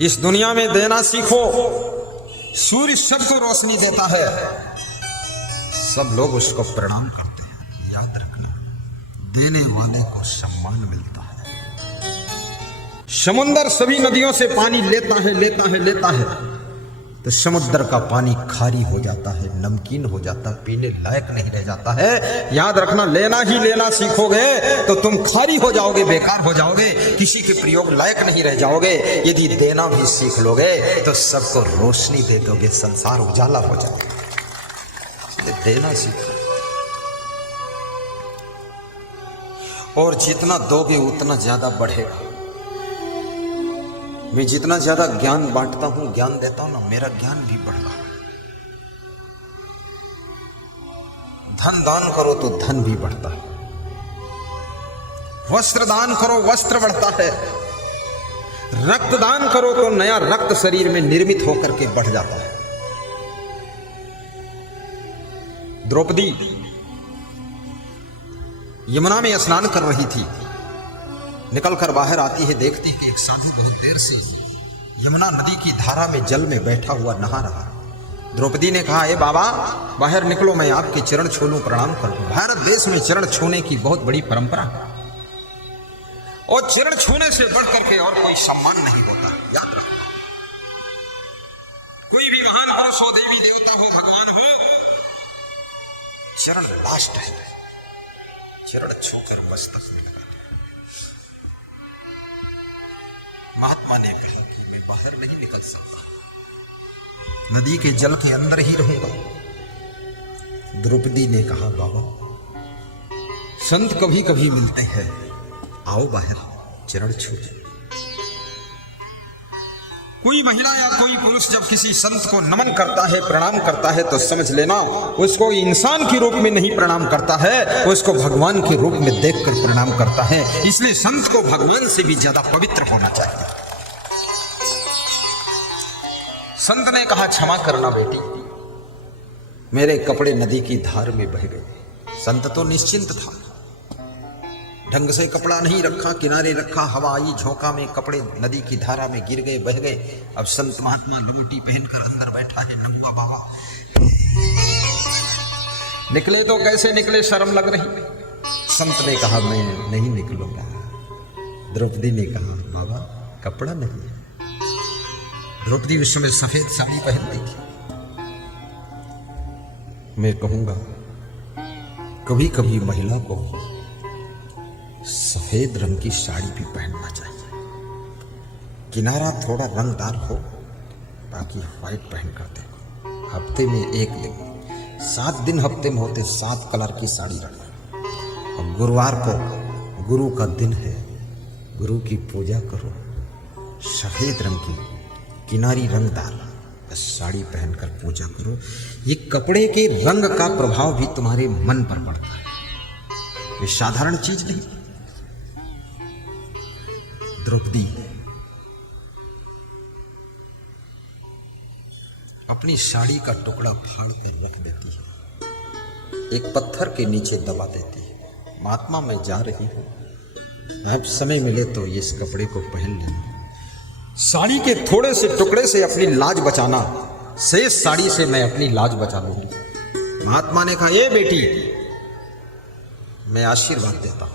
इस दुनिया में देना सीखो। सूर्य सबको रोशनी देता है, सब लोग उसको प्रणाम करते हैं। याद रखना, देने वाले को सम्मान मिलता है। समुद्र सभी नदियों से पानी लेता है, तो समुद्र का पानी खारी हो जाता है, नमकीन हो जाता है, पीने लायक नहीं रह जाता है। याद रखना, लेना ही लेना सीखोगे तो तुम खारी हो जाओगे, बेकार हो जाओगे, किसी के प्रयोग लायक नहीं रह जाओगे। यदि देना भी सीख लोगे तो सबको रोशनी दे दोगे, संसार उजाला हो जाएगा। देना सीखो, और जितना दोगे उतना ज्यादा बढ़ेगा। मैं जितना ज्यादा ज्ञान बांटता हूं, ज्ञान देता हूं ना, मेरा ज्ञान भी बढ़ रहा है। धन दान करो तो धन भी बढ़ता है, वस्त्र दान करो वस्त्र बढ़ता है, रक्त दान करो तो नया रक्त शरीर में निर्मित होकर के बढ़ जाता है। द्रौपदी यमुना में स्नान कर रही थी, निकलकर बाहर आती है, देखती है कि एक साधु बहुत देर से यमुना नदी की धारा में जल में बैठा हुआ नहा रहा। द्रौपदी ने कहा, ए बाबा बाहर निकलो, मैं आपके चरण छू लूं, प्रणाम कर दूं। भारत देश में चरण छूने की बहुत बड़ी परंपरा है, और चरण छूने से बढ़ करके और कोई सम्मान नहीं होता। याद रखना, कोई भी महान पुरुष हो, देवी देवता हो, भगवान हो, चरण लास्ट है। चरण छूकर मस्तक में लगा। महात्मा ने कहा कि मैं बाहर नहीं निकल सकता, नदी के जल के अंदर ही रहूंगा। द्रौपदी ने कहा, बाबा संत कभी कभी मिलते हैं, आओ बाहर चरण छू। कोई महिला या कोई पुरुष जब किसी संत को नमन करता है, प्रणाम करता है, तो समझ लेना उसको इंसान के रूप में नहीं प्रणाम करता है, उसको भगवान के रूप में देखकर प्रणाम करता है। इसलिए संत को भगवान से भी ज्यादा पवित्र होना चाहिए। संत ने कहा, क्षमा करना बेटी, मेरे कपड़े नदी की धार में बह गए। संत तो निश्चिंत था, ढंग से कपड़ा नहीं रखा, किनारे रखा, हवा आई, झोंका में कपड़े नदी की धारा में गिर गए, बह गए। अब संत महात्मा लुंगी पहनकर अंदर बैठा है, नंगा बाबा। निकले तो कैसे निकले, शर्म लग रही। संत ने कहा, मैं नहीं निकलूंगा। द्रौपदी ने कहा, बाबा कपड़ा नहीं है। द्रौपदी उस समय सफेद साड़ी पहन रही थी। मैं कहूंगा कभी कभी महिला को सफेद रंग की साड़ी भी पहनना चाहिए, किनारा थोड़ा रंगदार हो, बाकी व्हाइट पहन कर देखो। हफ्ते में एक दिन, 7 दिन हफ्ते में होते, 7 कलर की साड़ी रखो। और गुरुवार को गुरु का दिन है, गुरु की पूजा करो, सफेद रंग की किनारी रंगदार साड़ी पहनकर पूजा करो। ये कपड़े के रंग का प्रभाव भी तुम्हारे मन पर पड़ता है, ये साधारण चीज नहीं। द्रौपदी अपनी साड़ी का टुकड़ा फाड़ कर रख देती है, एक पत्थर के नीचे दबा देती है। महात्मा मैं जा रही हूं, अब समय मिले तो इस कपड़े को पहन लेना। साड़ी के थोड़े से टुकड़े से अपनी लाज बचाना, शेष साड़ी से मैं अपनी लाज बचा लूंगी। महात्मा ने कहा, ए बेटी मैं आशीर्वाद देता हूं,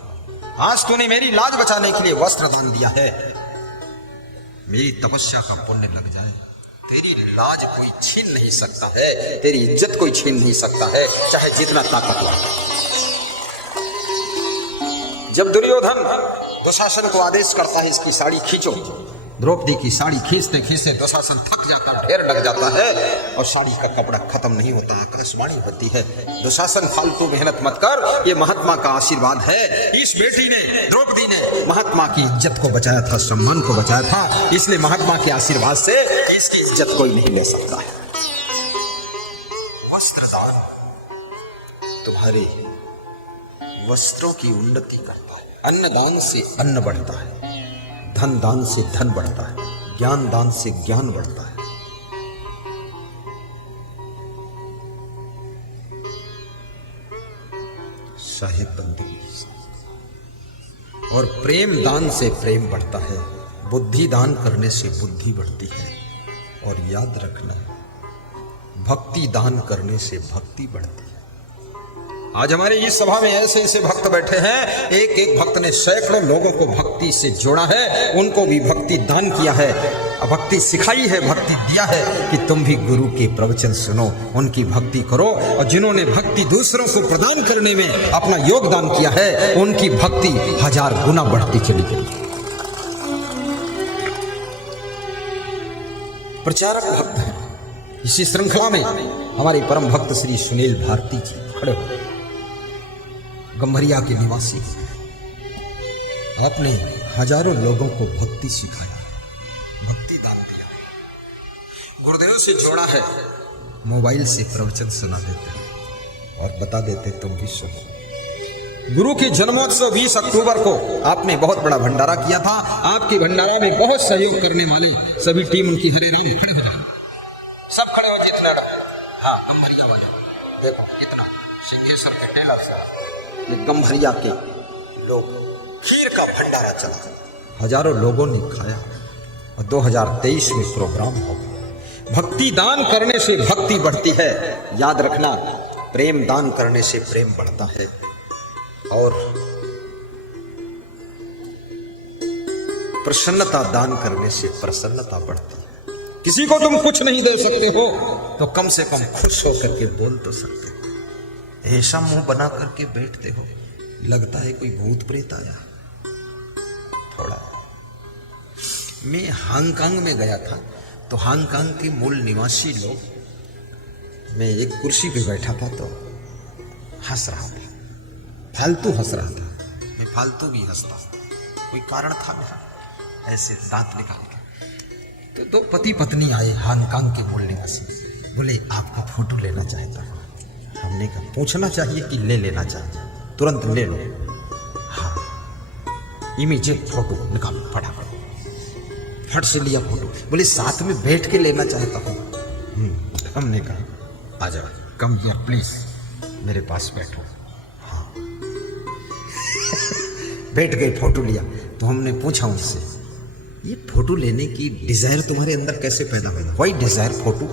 आज तूने मेरी लाज बचाने के लिए वस्त्र दान दिया है, मेरी तपस्या का पुण्य लग जाए। तेरी लाज कोई छीन नहीं सकता है, तेरी इज्जत कोई छीन नहीं सकता है, चाहे जितना ताकतवर। जब दुर्योधन दुशासन को आदेश करता है, इसकी साड़ी खींचो, द्रौपदी की साड़ी खींचते खींचते दुशासन थक जाता, ढेर लग जाता है, और साड़ी का कपड़ा खत्म नहीं होता। आकाशवाणी होती है, दुशासन फालतू मेहनत मत कर, ये महात्मा का आशीर्वाद है। इस बेटी ने, द्रौपदी ने महात्मा की इज्जत को बचाया था, सम्मान को बचाया था, इसलिए महात्मा के आशीर्वाद से इसकी इज्जत कोई नहीं ले सकता है। वस्त्रदान तुम्हारे वस्त्रों की उन्नति करता है, अन्नदान से अन्न बढ़ता है, धन दान से धन बढ़ता है, ज्ञान दान से ज्ञान बढ़ता है। साहेब बंदी, और प्रेम दान से प्रेम बढ़ता है, बुद्धि दान करने से बुद्धि बढ़ती है, और याद रखना भक्ति दान करने से भक्ति बढ़ती है। आज हमारे इस सभा में ऐसे ऐसे भक्त बैठे हैं, एक एक भक्त ने सैकड़ों लोगों को भक्ति से जोड़ा है, उनको भी भक्ति दान किया है, भक्ति सिखाई है, भक्ति दिया है कि तुम भी गुरु के प्रवचन सुनो, उनकी भक्ति करो। और जिन्होंने भक्ति दूसरों को प्रदान करने में अपना योगदान किया है, उनकी भक्ति 1000 गुना बढ़ती चली गई। प्रचारक भक्त इसी श्रृंखला में हमारे परम भक्त श्री सुनील भारती जी खड़े हो, गम्हरिया के निवासी, आपने हजारों लोगों को भक्ति सिखाया, भक्ति दान दिया, गुरुदेव से जोड़ा है, मोबाइल से प्रवचन सुना देते और बता देते तुम भी सुनो। गुरु के जन्मोत्सव 20 अक्टूबर को आपने बहुत बड़ा भंडारा किया था। आपके भंडारा में बहुत सहयोग करने वाले सभी टीम उनकी हरे राम खड़े हो जाए, सब खड़े हो जितना। हाँ, गम्हरिया वाले देखो कितना, सिंहेश्वर के टेलर साहब, ये गम्हरिया के लोग, खीर का भंडारा चला, हजारों लोगों ने खाया और 2023 में प्रोग्राम हो गया। भक्ति दान करने से भक्ति बढ़ती है, याद रखना, प्रेम दान करने से प्रेम बढ़ता है, और प्रसन्नता दान करने से प्रसन्नता बढ़ती है। किसी को तुम कुछ नहीं दे सकते हो तो कम से कम खुश होकर के बोल तो सकते हो। ऐसा मुंह बना करके बैठते हो, लगता है कोई भूत प्रेत आया। थोड़ा मैं हांगकांग में गया था, तो हांगकांग के मूल निवासी लोग, मैं एक कुर्सी पे बैठा था तो हंस रहा था, फालतू हंस रहा था, मैं फालतू भी हंसता, कोई कारण था मेरा, ऐसे दांत निकाल के। तो 2 पति पत्नी आए हांगकांग के मूल निवासी, बोले आपको फोटो लेना चाहता हूँ। हमने कहा पूछना चाहिए कि ले लेना चाहिए, तुरंत ले लो। हाँ, इमीडिएट फोटो निकालो, फटाफट, फट से लिया फोटो। बोले साथ में बैठ के लेना चाहता हूँ। हमने कहा आ जाओ, कम हियर प्लीज, मेरे पास बैठो। हाँ बैठ गए, फोटो लिया। तो हमने पूछा उनसे, ये फोटो लेने की डिजायर तुम्हारे अंदर कैसे पैदा हुई, व्हाई डिजायर फोटो?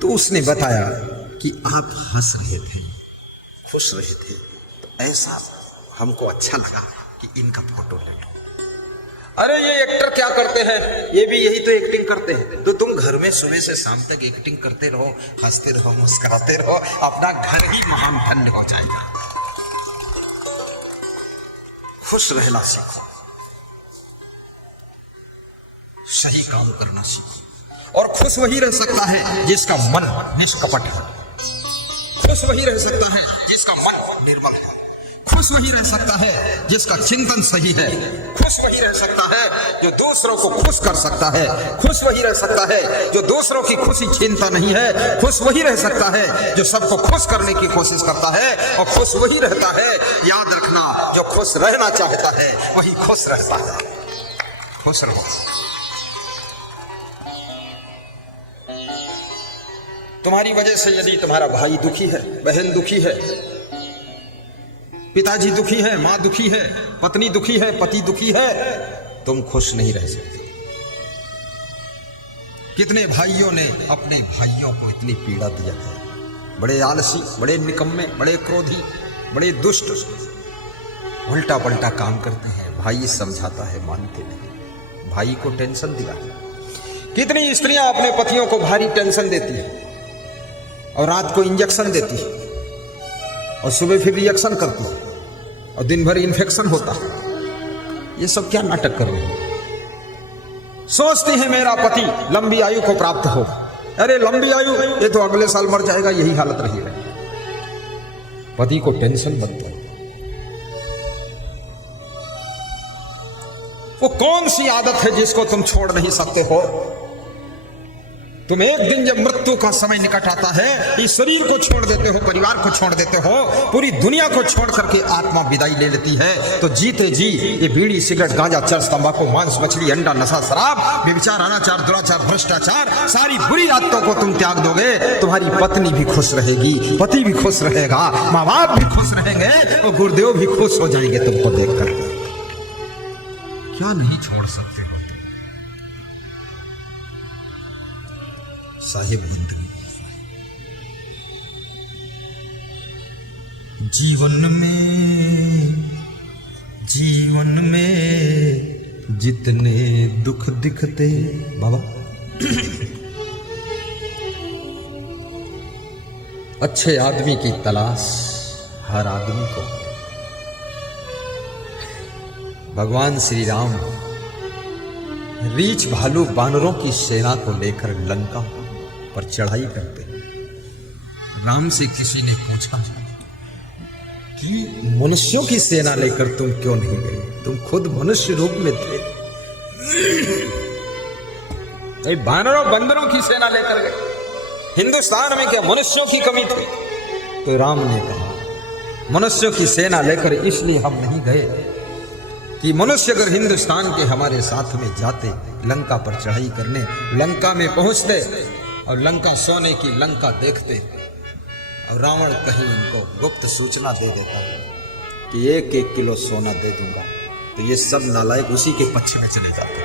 तो उसने बताया कि आप हंस रहे थे, खुश रहे थे, तो ऐसा हमको अच्छा लगा कि इनका फोटो ले लो। अरे ये एक्टर क्या करते हैं, ये भी यही तो एक्टिंग करते हैं। तो तुम घर में सुबह से शाम तक एक्टिंग करते रहो, हंसते रहो, मुस्कुराते रहो, अपना घर ही महान धन्य हो जाएगा। खुश रहना सीखो, सही काम करना सीखो, और खुश वही रह सकता है जिसका मन निष्कपट है, खुश वही रह सकता है जिसका मन निर्मल है, खुश वही रह सकता है जिसका चिंतन सही है, खुश वही रह सकता है जो दूसरों को खुश कर सकता है, खुश वही रह सकता है जो दूसरों की खुशी छीनता नहीं है, खुश वही रह सकता है जो सबको खुश करने की कोशिश करता है, और खुश वही रहता है, याद रखना, जो खुश रहना चाहता है वही खुश रहता है। खुश रहो। तुम्हारी वजह से यदि तुम्हारा भाई दुखी है, बहन दुखी है, पिताजी दुखी है, मां दुखी है, पत्नी दुखी है, पति दुखी है, तुम खुश नहीं रह सकते। कितने भाइयों ने अपने भाइयों को इतनी पीड़ा दिया है, बड़े आलसी, बड़े निकम्मे, बड़े क्रोधी, बड़े दुष्ट, उल्टा पलटा काम करते हैं। भाई समझाता है, मानते नहीं, भाई को टेंशन दिया। कितनी स्त्रियां अपने पतियों को भारी टेंशन देती है और रात को इंजेक्शन देती है और सुबह फिर रिएक्शन करती है और दिन भर इन्फेक्शन होता है। ये सब क्या नाटक कर रहे हैं? सोचती है मेरा पति लंबी आयु को प्राप्त हो। अरे लंबी आयु, ये तो अगले साल मर जाएगा, यही हालत रही है। पति को टेंशन मत दो। वो कौन सी आदत है जिसको तुम छोड़ नहीं सकते हो? तुम एक दिन जब मृत्यु का समय निकट आता है, इस शरीर को छोड़ देते हो, परिवार को छोड़ देते हो, पूरी दुनिया को छोड़ करके आत्मा विदाई ले लेती है, तो जीते जी ये बीड़ी, सिगरेट, गांजा, चरस, तंबाकू, मांस, मछली, अंडा, नशा, शराब, व्यभिचार, अनाचार, दुराचार, भ्रष्टाचार, सारी बुरी आदतों को तुम त्याग दोगे। तुम्हारी पत्नी भी खुश रहेगी, पति भी खुश रहेगा, माँ बाप भी खुश रहेंगे, और गुरुदेव भी खुश हो जाएंगे तुमको देखकर। क्या नहीं छोड़ सकते हो? साहिब बंदगी। जीवन में जितने दुख दिखते बाबा, अच्छे आदमी की तलाश हर आदमी को। भगवान श्री राम रीछ भालू बानरों की सेना को लेकर लंका पर चढ़ाई करते। राम से किसी ने पूछा कि मनुष्यों की सेना लेकर तुम क्यों नहीं गए, तुम खुद मनुष्य रूप में थे, बानरों बंदरों की सेना लेकर गए, हिंदुस्तान में क्या मनुष्यों की कमी थी? तो राम ने कहा मनुष्यों की सेना लेकर इसलिए हम नहीं गए कि मनुष्य अगर हिंदुस्तान के हमारे साथ में जाते लंका पर चढ़ाई करने, लंका में पहुंचते और लंका सोने की लंका देखते और रावण कहीं इनको गुप्त सूचना दे देता कि 1-1 किलो सोना दे दूंगा, तो ये सब नालायक उसी के पक्ष में चले जाते।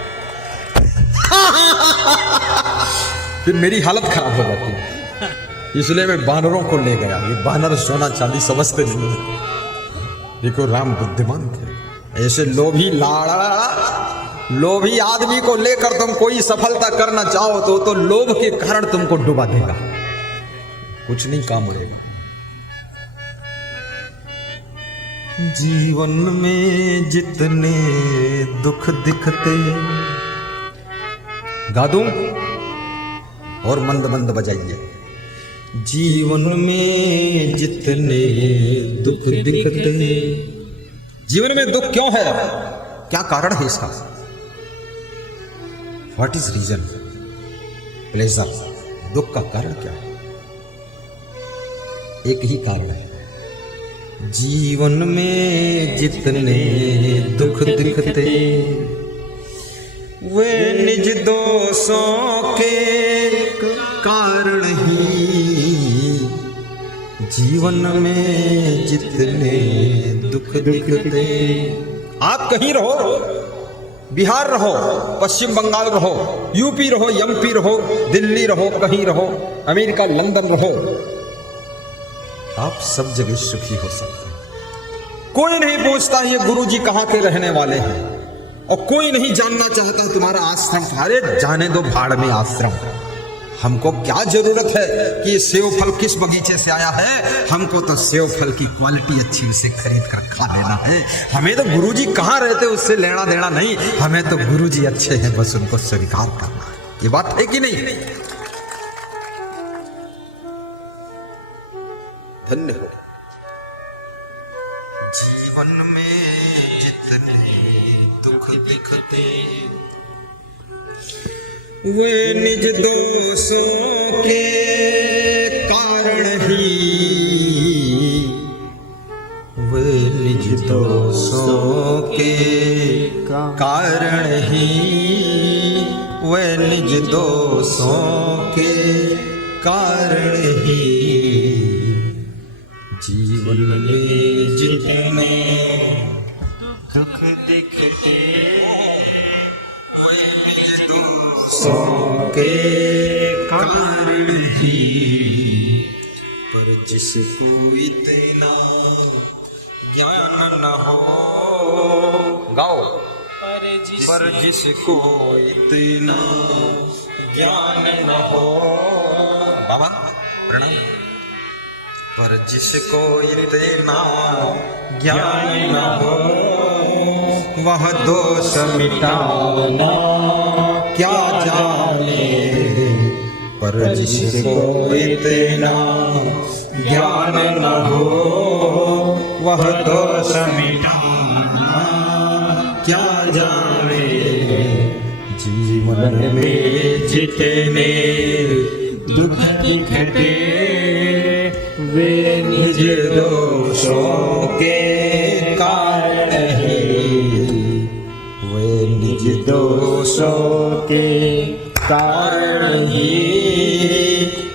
फिर मेरी हालत खराब हो जाती, इसलिए मैं बानरों को ले गया। ये बानर सोना चांदी समझते नहीं है। देखो राम बुद्धिमान थे। ऐसे लोभी आदमी को लेकर तुम कोई सफलता करना चाहो तो लोभ के कारण तुमको डुबा देगा, कुछ नहीं काम उड़ेगा। जीवन में जितने दुख दिखते, गा दूं और मंद मंद बजाइए। जीवन में जितने दुख दिखते, जीवन में दुख क्यों है, क्या कारण है इसका? What is reason? प्लेजर, दुख का कारण क्या है? एक ही कारण है, जीवन में जितने दुख दिखते वे निज दोषों के कारण ही, जीवन में जितने दुख दिखते। आप कहीं रहो, बिहार रहो, पश्चिम बंगाल रहो, यूपी रहो, एमपी रहो, दिल्ली रहो, कहीं रहो, अमेरिका लंदन रहो, आप सब जगह सुखी हो सकते हैं। कोई नहीं पूछता ये गुरुजी कहाँ के रहने वाले हैं, और कोई नहीं जानना चाहता तुम्हारा आश्रम। अरे जाने दो भाड़ में आश्रम, हमको क्या जरूरत है कि ये सेव फल किस बगीचे से आया है, हमको तो सेव फल की क्वालिटी अच्छी उसे खरीद कर खा लेना है। हमें तो गुरुजी कहाँ रहते उससे लेना देना नहीं, हमें तो गुरुजी अच्छे हैं बस उनको स्वीकार करना है। ये बात है कि नहीं? धन्य हो। जीवन में जितने दुख दिखते वे निज दोषों के कारण ही, वे निज दोषों के कारण ही, वे निज दोषों के कारण ही, जीवन में जितने दुख दिखते वे निज दोषों के कारण ही, पर जिसको इतना ज्ञान न हो, गाओ, पर जिसको इतना ज्ञान न हो, बाबा प्रणाम, पर जिसको इतना ज्ञान न हो वह दोष मिटाना क्या जाने, पर जिसको इतना ज्ञान न हो वह दोष मिटाना क्या जाने, जीवन में जितने दुख दिखते वे निज दोषों के कारण ही, वे निज दोषों के कारण ही,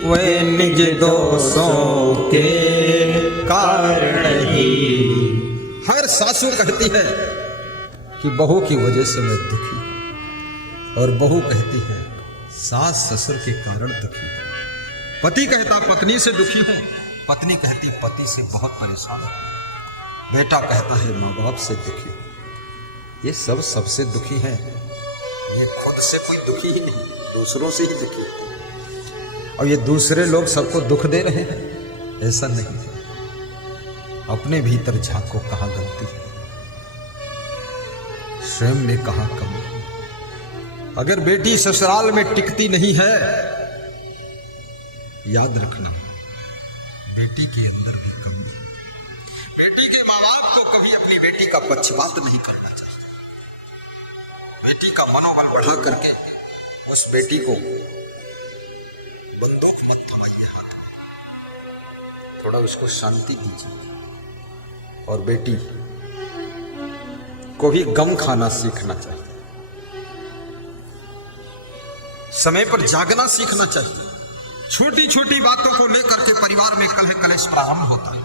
वे निज दोषों के कारण ही। हर सासू कहती है कि बहू की वजह से मैं दुखी, और बहू कहती है सास ससुर के कारण दुखी है। पति कहता पत्नी से दुखी हूं, पत्नी कहती पति से बहुत परेशान हूं, बेटा कहता है माँ बाप से दुखी हूं। ये सब सबसे दुखी है, ये खुद से कोई दुखी ही नहीं, दूसरों से ही दुखी है। और ये दूसरे लोग सबको दुख दे रहे हैं, ऐसा नहीं है। अपने भीतर झांको, कहाँ गलती है, स्वयं में कहाँ कमी है। अगर बेटी ससुराल में टिकती नहीं है, याद रखना बेटी के अंदर भी कमी है। बेटी के माँ बाप को कभी अपनी बेटी का पक्षपात नहीं करना चाहिए। बेटी का मनोबल बढ़ा करके उस बेटी को बंदूक मत थमाइए हाथ में, थोड़ा उसको शांति दीजिए। और बेटी को भी गम खाना सीखना चाहिए, समय पर जागना सीखना चाहिए। छोटी छोटी बातों को लेकर के परिवार में कलह कलेश प्रारंभ होता है।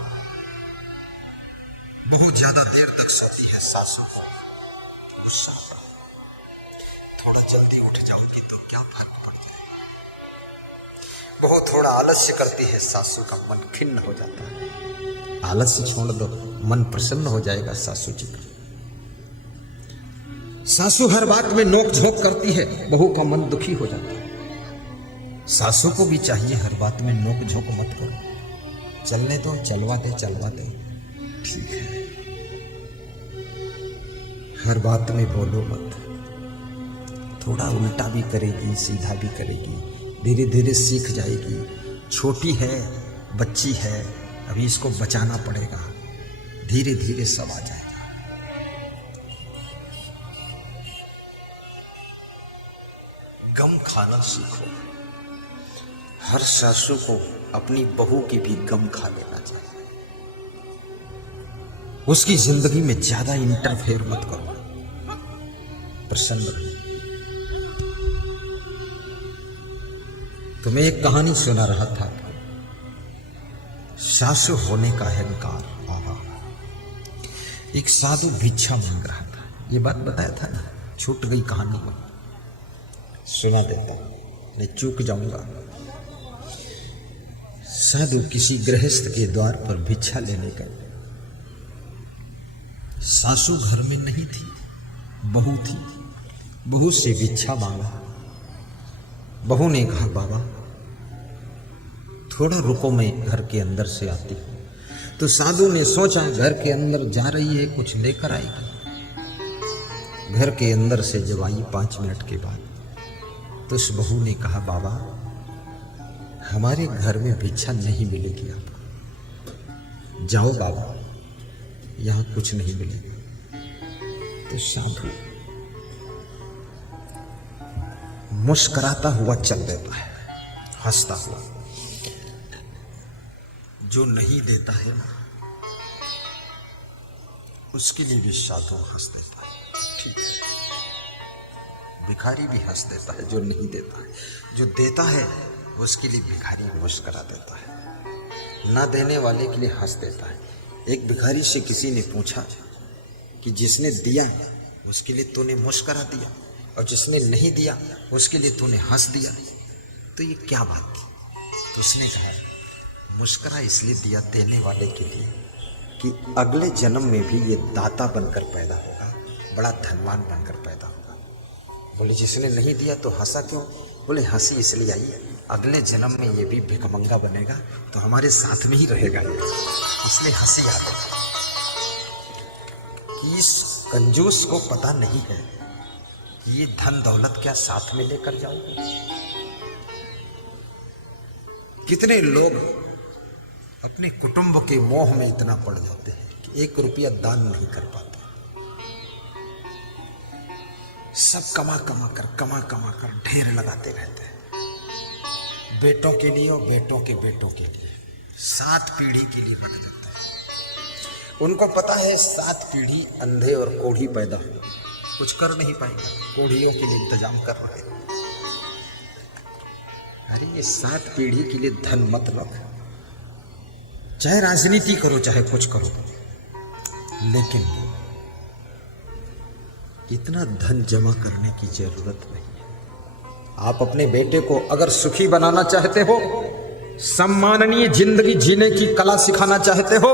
बहुत ज्यादा देर तक सोती है सासू, थोड़ा जल्दी उठ जाओगी तो क्या फर्क पड़ जाएगा। बहुत थोड़ा आलस्य करती है सासू, का मन खिन्न हो जाता है। आलस्य छोड़ दो, मन प्रसन्न हो जाएगा सासू जी का। सासू हर बात में नोक झोंक करती है, बहू का मन दुखी हो जाता है। सासू को भी चाहिए हर बात में नोक झोंक मत करो, चलने दो, चलवा दे ठीक है। हर बात में बोलो मत, थोड़ा उल्टा भी करेगी, सीधा भी करेगी, धीरे धीरे सीख जाएगी। छोटी है, बच्ची है, अभी इसको बचाना पड़ेगा, धीरे धीरे सब आ जाएगा। गम खाना सीखो। हर सासू को अपनी बहू की भी गम खा लेना चाहिए। उसकी जिंदगी में ज्यादा इंटरफेयर मत करो, प्रसन्न रहो। तुम्हें एक कहानी सुना रहा था, सासू होने का अहंकार। एक साधु भिक्षा मांग रहा था, ये बात बताया था ना, छूट गई कहानी में, सुना देता हूं, नहीं चूक जाऊंगा। साधु किसी गृहस्थ के द्वार पर भिक्षा लेने गए। सासू घर में नहीं थी, बहू थी। बहू से भिक्षा मांगा। बहू ने कहा बाबा थोड़ा रुको, मैं घर के अंदर से आती हूं। तो साधु ने सोचा घर के अंदर जा रही है, कुछ लेकर आएगी। घर के अंदर से जब आई 5 मिनट के बाद, तो उस बहू ने कहा बाबा हमारे घर में भिक्षा नहीं मिलेगी, आपको जाओ बाबा, यहां कुछ नहीं मिलेगा। तो साधु मुस्कुराता हुआ चल देता है, हंसता हुआ। जो नहीं देता है उसके लिए भी साधु हंस देता है, ठीक है। भिखारी भी हंस देता है जो नहीं देता है, जो देता है उसके लिए भिखारी मुस्कुरा देता है, ना देने वाले के लिए हंस देता है। एक भिखारी से किसी ने पूछा कि जिसने दिया उसके लिए तूने मुस्कुरा दिया और जिसने नहीं दिया उसके लिए तूने हंस दिया, तो ये क्या बात थी? तो उसने कहा मुस्कुरा इसलिए दिया देने वाले के लिए कि अगले जन्म में भी ये दाता बनकर पैदा होगा, बड़ा धनवान बनकर पैदा होगा। बोले जिसने नहीं दिया तो हंसा क्यों? बोले हंसी इसलिए आई है, अगले जन्म में ये भी भिखमंगा बनेगा तो हमारे साथ में ही रहेगा, इसलिए हंसी आ गई। कि इस कंजूस को पता नहीं है कि ये धन दौलत क्या साथ में लेकर जाओगे। कितने लोग अपने कुटुंब के मोह में इतना पड़ जाते हैं कि 1 रुपया दान नहीं कर पाते। सब कमा कमा कर ढेर लगाते रहते हैं, बेटों के लिए और बेटों के बेटों के लिए, 7 पीढ़ी के लिए रख देते हैं। उनको पता है 7 पीढ़ी अंधे और कोढ़ी पैदा हो, कुछ कर नहीं पाएगा, कोढ़ियों के लिए इंतजाम कर रहे हैं। अरे ये 7 पीढ़ी के लिए धन मत रख, चाहे राजनीति करो चाहे कुछ करो, लेकिन इतना धन जमा करने की जरूरत नहीं है। आप अपने बेटे को अगर सुखी बनाना चाहते हो, सम्माननीय जिंदगी जीने की कला सिखाना चाहते हो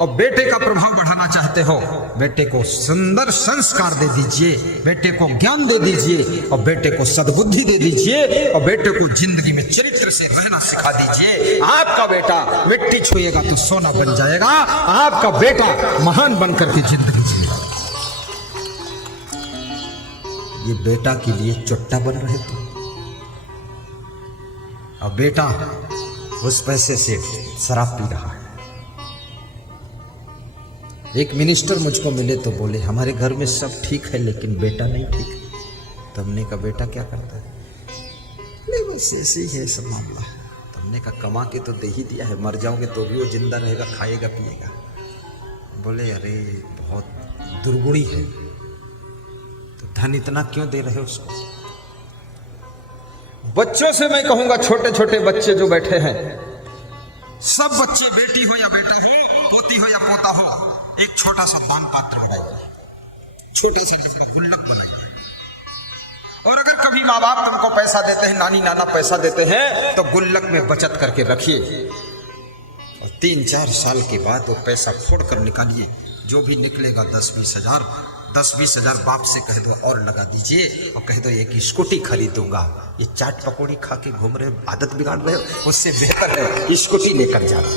और बेटे का प्रभाव बढ़ाना चाहते हो, बेटे को सुंदर संस्कार दे दीजिए, बेटे को ज्ञान दे दीजिए और बेटे को सद्बुद्धि दे दीजिए और बेटे को जिंदगी में चरित्र से रहना सिखा दीजिए। आपका बेटा मिट्टी छुएगा तो सोना बन जाएगा, आपका बेटा महान बनकर के जिंदगी जिएगा। ये बेटा के लिए चुट्टा बन रहे थे और बेटा उस पैसे से शराब पी रहा है। एक मिनिस्टर मुझको मिले तो बोले हमारे घर में सब ठीक है लेकिन बेटा नहीं ठीक है। तो हमने कहा बेटा क्या करता है? नहीं बस ऐसे ही है सब मामला। तो हमने कहा कमा के तो दे ही दिया है, मर जाओगे तो भी वो जिंदा रहेगा, खाएगा पिएगा। बोले अरे बहुत दुर्गुणी है, तो धन इतना क्यों दे रहे हो उसको? बच्चों से मैं कहूंगा, छोटे छोटे बच्चे जो बैठे हैं, सब बच्चे बेटी हो या बेटा हो, पोती हो या पोता हो, एक छोटा सा दान पात्र बनाइए, छोटा सा डब्बा गुल्लक बनाइए। और अगर कभी माँ बाप तुमको पैसा देते हैं, नानी नाना पैसा देते हैं, तो गुल्लक में बचत करके रखिए और 3-4 साल के बाद वो पैसा फोड़ कर निकालिए। जो भी निकलेगा 10-20 हजार, 10-20 हजार बाप से कह दो और लगा दीजिए और कह दो एक स्कूटी खरीदूंगा। ये चाट पकौड़ी खा के घूम रहे हो, आदत बिगाड़ रहे हो, उससे बेहतर है स्कूटी लेकर जाना।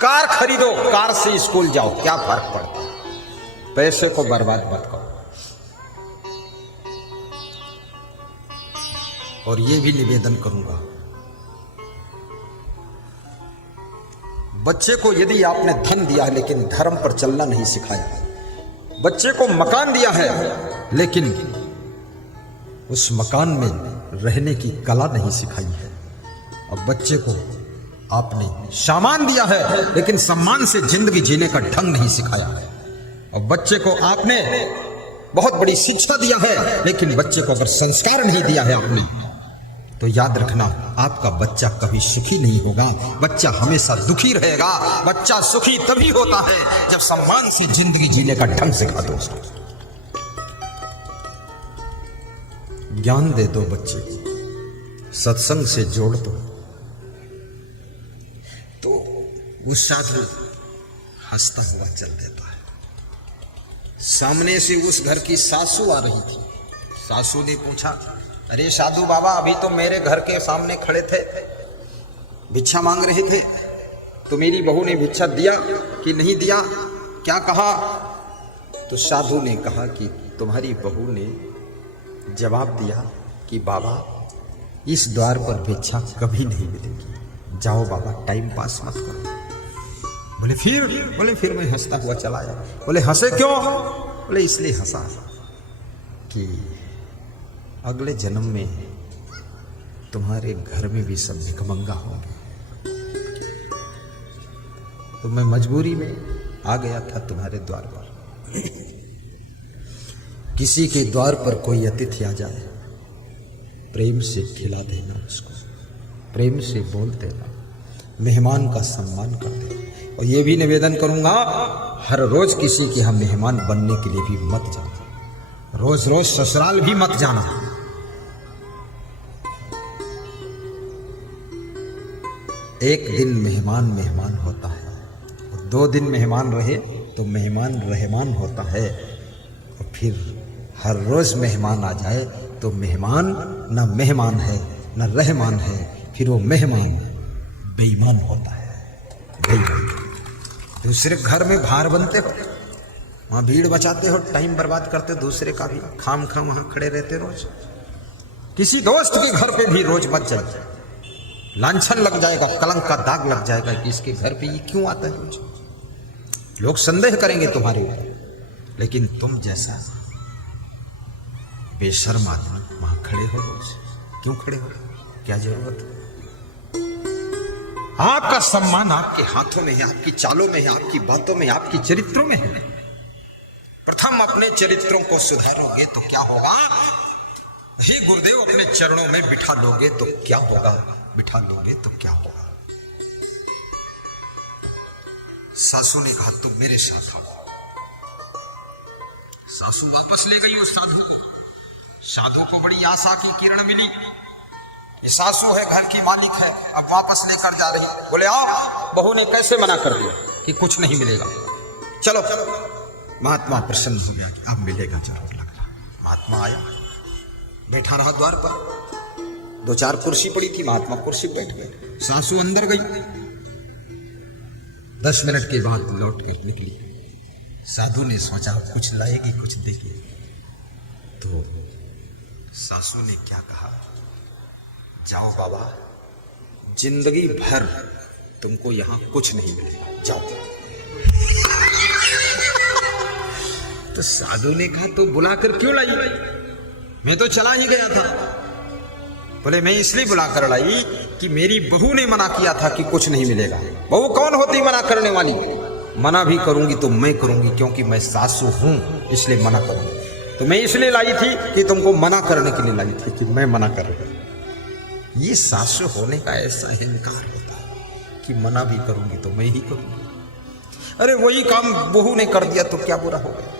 कार खरीदो, कार से स्कूल जाओ, क्या फर्क पड़ता है? पैसे को बर्बाद मत करो। और ये भी निवेदन करूंगा, बच्चे को यदि आपने धन दिया है लेकिन धर्म पर चलना नहीं सिखाया, बच्चे को मकान दिया है लेकिन उस मकान में रहने की कला नहीं सिखाई है, और बच्चे को आपने सामान दिया है लेकिन सम्मान से जिंदगी जीने का ढंग नहीं सिखाया है, और बच्चे को आपने बहुत बड़ी शिक्षा दिया है लेकिन बच्चे को अगर संस्कार नहीं दिया है आपने, तो याद रखना आपका बच्चा कभी सुखी नहीं होगा, बच्चा हमेशा दुखी रहेगा। बच्चा सुखी तभी होता है जब सम्मान से जिंदगी जीने का ढंग सिखा दो उसको। ज्ञान दे दो बच्चे को, सत्संग से जोड़ दो, तो वो साधु हंसता हुआ चल देता है। सामने से उस घर की सासू आ रही थी। सासू ने पूछा, अरे साधु बाबा, अभी तो मेरे घर के सामने खड़े थे, भिक्षा मांग रहे थे, तो मेरी बहू ने भिक्षा दिया कि नहीं दिया, क्या कहा? तो साधु ने कहा कि तुम्हारी बहू ने जवाब दिया कि बाबा इस द्वार पर भिक्षा कभी नहीं मिलेगी, जाओ बाबा टाइम पास मत करो। बोले फिर मैं हंसता हुआ चला आया। बोले हंसे क्यों? बोले इसलिए हंसा कि अगले जन्म में तुम्हारे घर में भी सब भिखमंगा होंगे, तो मैं मजबूरी में आ गया था तुम्हारे द्वार पर। किसी के द्वार पर कोई अतिथि आ जाए, प्रेम से खिला देना उसको, प्रेम से बोल देना, मेहमान का सम्मान कर देना। और ये भी निवेदन करूंगा, हर रोज किसी के यहाँ मेहमान बनने के लिए भी मत जाना, रोज रोज ससुराल भी मत जाना। एक दिन मेहमान मेहमान होता है, 2 दिन मेहमान रहे तो मेहमान रहमान होता है, और फिर हर रोज मेहमान आ जाए तो मेहमान न मेहमान है न रहमान है, फिर वो मेहमान बेईमान होता है। बेईमान दूसरे घर में भार बनते हो, वहाँ भीड़ बचाते हो, टाइम बर्बाद करते दूसरे का भी, खाम खाम वहाँ खड़े रहते रोज। किसी दोस्त के घर पे भी रोज मत जाइए, लांछन लग जाएगा, कलंक का दाग लग जाएगा कि इसके घर पे ये क्यों आता है रोज। लोग संदेह करेंगे तुम्हारे ऊपर, लेकिन तुम जैसा बेशर्म आदमी वहां खड़े हो रोज, क्यों खड़े हो? क्या जरूरत है? आपका सम्मान आपके हाथों में है, आपकी चालों में है, आपकी बातों में है, आपकी चरित्रों में है। प्रथम अपने चरित्रों को सुधारोगे तो क्या होगा? हे गुरुदेव, अपने चरणों में बिठा लोगे तो क्या होगा? बिठा लोगे तो क्या होगा? सासू ने कहा तुम मेरे साथ आओ। सासू वापस ले गई उस साधु को। साधु को बड़ी आशा की किरण मिली। ये सासू है, घर की मालिक है, अब वापस लेकर जा रही। बोले आओ। बहू ने कैसे मना कर दिया कि कुछ नहीं मिलेगा, चलो। महात्मा प्रसन्न हो गया कि अब मिलेगा जरूर, लग रहा। महात्मा आया, बैठा रहा द्वार पर। 2-4 कुर्सी पड़ी थी, महात्मा कुर्सी पर बैठ गए। सासू अंदर गई। 10 मिनट के बाद लौट कर निकली। साधु ने सोचा कुछ लाएगी, कुछ देगी। तो सासू ने क्या कहा, जाओ बाबा, जिंदगी भर तुमको यहां कुछ नहीं मिलेगा, जाओ। तो साधु ने कहा तो बुलाकर क्यों लाई? मैं तो चला ही गया था। बोले मैं इसलिए बुलाकर लाई कि मेरी बहू ने मना किया था कि कुछ नहीं मिलेगा। बहू कौन होती मना करने वाली? मना भी करूंगी तो मैं करूंगी, क्योंकि मैं सासू हूं, इसलिए मना करूंगी। तो मैं इसलिए लाई थी कि तुमको मना करने के लिए लाई थी कि मैं मना कर रहा हूं। ये सासू होने का ऐसा अहंकार होता है कि मना भी करूंगी तो मैं ही करूंगी। अरे वही काम बहू ने कर दिया तो क्या बुरा हो गया?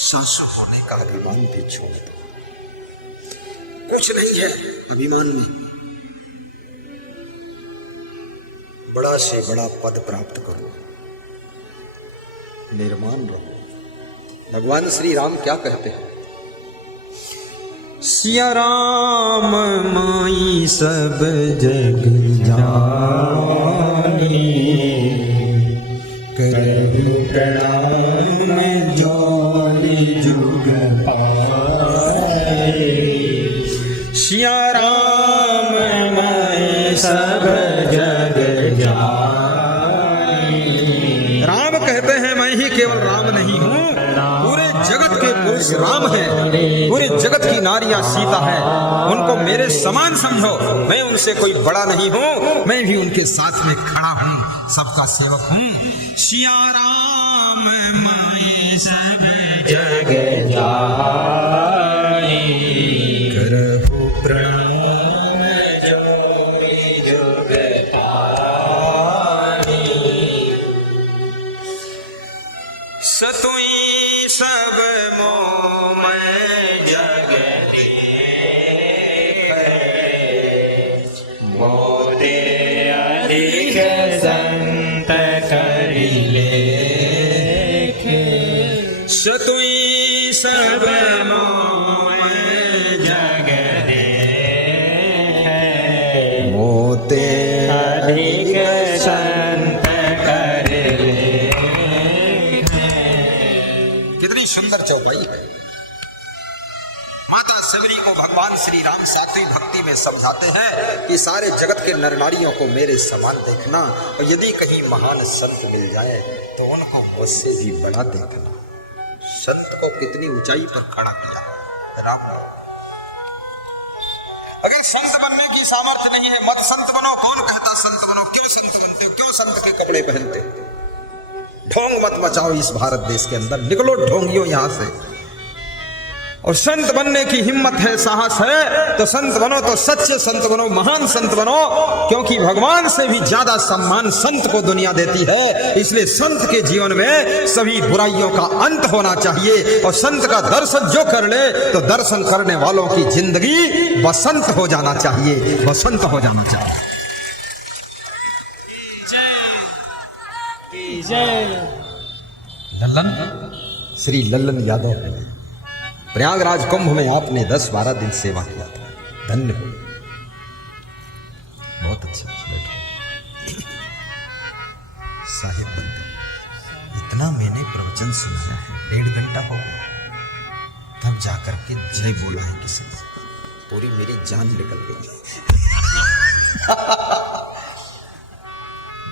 सासू होने का अभिमान भी छोड़ दो। कुछ नहीं है अभिमान में। बड़ा से बड़ा पद प्राप्त करो, निर्माण रहो। भगवान श्री राम क्या कहते हैं? सिया राम माई सब जग जानी, करहु प्रणाम जोड़ी जुग पाए। सिया राम माई सब जग जानी। राम कहते हैं मैं ही केवल राम नहीं हूँ, पूरे जगत के पुरुष राम है, पूरे जगत की नारियां सीता है। उनको मेरे समान समझो, मैं उनसे कोई बड़ा नहीं हूँ, मैं भी उनके साथ में खड़ा हूँ, सबका सेवक हूँ। सिया राम माई सब जग जानी, करहु प्रणाम जोड़ी जुग पानी। सतुई सब मोह मैं जग मोदे अधिक संत करि लेखे। सतुई सब मोह मैं जग मोते अधिक संत करि लेखे। कितनी सुंदर चौपाई है। माता सबरी को भगवान श्री राम सात्विक भक्ति में समझाते हैं कि सारे जगत के नर नारियों को मेरे समान देखना, और यदि कहीं महान संत मिल जाए तो उनको मुझसे भी बड़ा देखना। संत को कितनी ऊंचाई पर खड़ा किया राम ने। अगर संत बनने की सामर्थ्य नहीं है, मत संत बनो। कौन कहता संत बनो? क्यों संत बनते हो? क्यों संत के कपड़े पहनते? ढोंग मत मचाओ इस भारत देश के अंदर, निकलो ढोंगियों यहां से। और संत बनने की हिम्मत है, साहस है तो संत बनो, तो सच्चे संत बनो, महान संत बनो, क्योंकि भगवान से भी ज्यादा सम्मान संत को दुनिया देती है। इसलिए संत के जीवन में सभी बुराइयों का अंत होना चाहिए, और संत का दर्शन जो कर ले तो दर्शन करने वालों की जिंदगी बसंत हो जाना चाहिए, बसंत हो जाना चाहिए। लल्लन, श्री लल्लन यादव, प्रयागराज कुंभ में आपने 10-12 दिन सेवा किया था, धन्य हो, बहुत अच्छा। साहिब बनते इतना मैंने प्रवचन सुनाया है, 1.5 घंटा हो गया, तब जाकर के जय बोला है किसी ने, पूरी मेरी जान निकल गई।